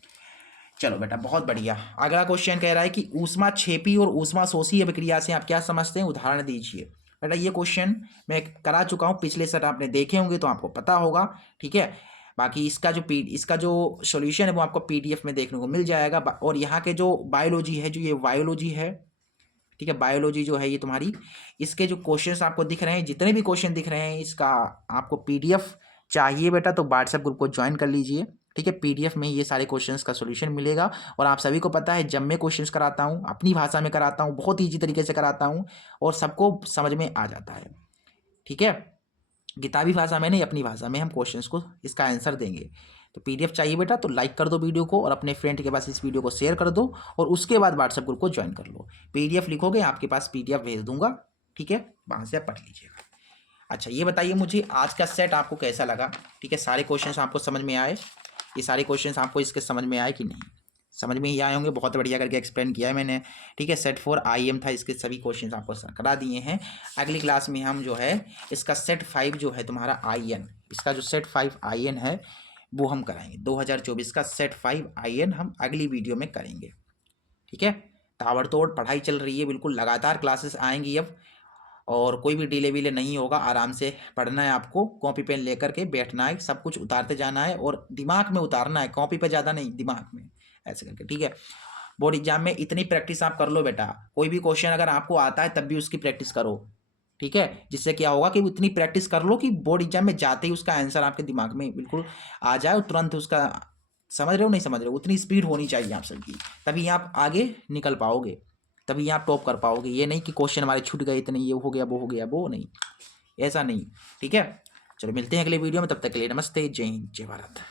चलो बेटा बहुत बढ़िया। अगला क्वेश्चन कह रहा है कि ऊष्मा छेपी और ऊष्मा शोषी अभिक्रिया से आप क्या समझते हैं, उदाहरण दीजिए। बेटा ये क्वेश्चन मैं करा चुका हूँ, पिछले सेट आपने देखे होंगे तो आपको पता होगा। ठीक है, बाकी इसका जो सॉल्यूशन है वो आपको पीडीएफ में देखने को मिल जाएगा। और यहाँ के जो बायोलॉजी है, जो ये बायोलॉजी है, ठीक है, बायोलॉजी जो है ये तुम्हारी, इसके जो क्वेश्चंस आपको दिख रहे हैं, जितने भी क्वेश्चन दिख रहे हैं, इसका आपको पीडीएफ चाहिए बेटा तो व्हाट्सएप ग्रुप को ज्वाइन कर लीजिए। ठीक है, पीडीएफ में ये सारे क्वेश्चंस का सॉल्यूशन मिलेगा। और आप सभी को पता है, जब मैं क्वेश्चंस कराता हूँ अपनी भाषा में कराता हूँ, बहुत ईजी तरीके से कराता हूँ और सबको समझ में आ जाता है। ठीक है, किताबी भाषा में नहीं, अपनी भाषा में हम क्वेश्चंस को इसका आंसर देंगे। तो पीडीएफ चाहिए बेटा तो लाइक कर दो वीडियो को और अपने फ्रेंड के पास इस वीडियो को शेयर कर दो, और उसके बाद व्हाट्सएप ग्रुप को ज्वाइन कर लो। पीडीएफ लिखोगे, आपके पास पीडीएफ भेज दूंगा। ठीक है, वहाँ से आप पढ़ लीजिएगा। अच्छा ये बताइए मुझे आज का सेट आपको कैसा लगा। ठीक है, सारे क्वेश्चंस आपको समझ में आए, ये सारे क्वेश्चंस आपको इसके समझ में आए कि नहीं, समझ में ही आए होंगे, बहुत बढ़िया करके एक्सप्लेन किया है मैंने। ठीक है, सेट 4 IM था, इसके सभी क्वेश्चंस आपको करा दिए हैं। अगली क्लास में हम जो है इसका सेट 5 जो है तुम्हारा IN, इसका जो सेट 5 IN है वो हम कराएंगे। 2024 का सेट 5 IN हम अगली वीडियो में करेंगे। ठीक है, ताबड़तोड़ पढ़ाई चल रही है, बिल्कुल लगातार क्लासेस आएंगी अब, और कोई भी डिले विले नहीं होगा। आराम से पढ़ना है आपको, कॉपी पेन लेकर के बैठना है, सब कुछ उतारते जाना है और दिमाग में उतारना है, कॉपी पे ज़्यादा नहीं, दिमाग में, ऐसे करके, ठीक है। बोर्ड एग्जाम में इतनी प्रैक्टिस आप कर लो बेटा, कोई भी क्वेश्चन अगर आपको आता है तब भी उसकी प्रैक्टिस करो, ठीक है। जिससे क्या होगा कि इतनी प्रैक्टिस कर लो कि बोर्ड एग्जाम में जाते ही उसका आंसर आपके दिमाग में बिल्कुल आ जाए और तुरंत उसका, समझ रहे हो नहीं समझ रहे हो, उतनी स्पीड होनी चाहिए आप सबकी, तभी आप आगे निकल पाओगे, तभी आप टॉप कर पाओगे। ये नहीं कि क्वेश्चन हमारे छूट गए इतने, ये हो गया वो हो गया, वो नहीं, ऐसा नहीं, ठीक है। चलो मिलते हैं अगले वीडियो में, तब तक के लिए नमस्ते, जय हिंद, जय भारत।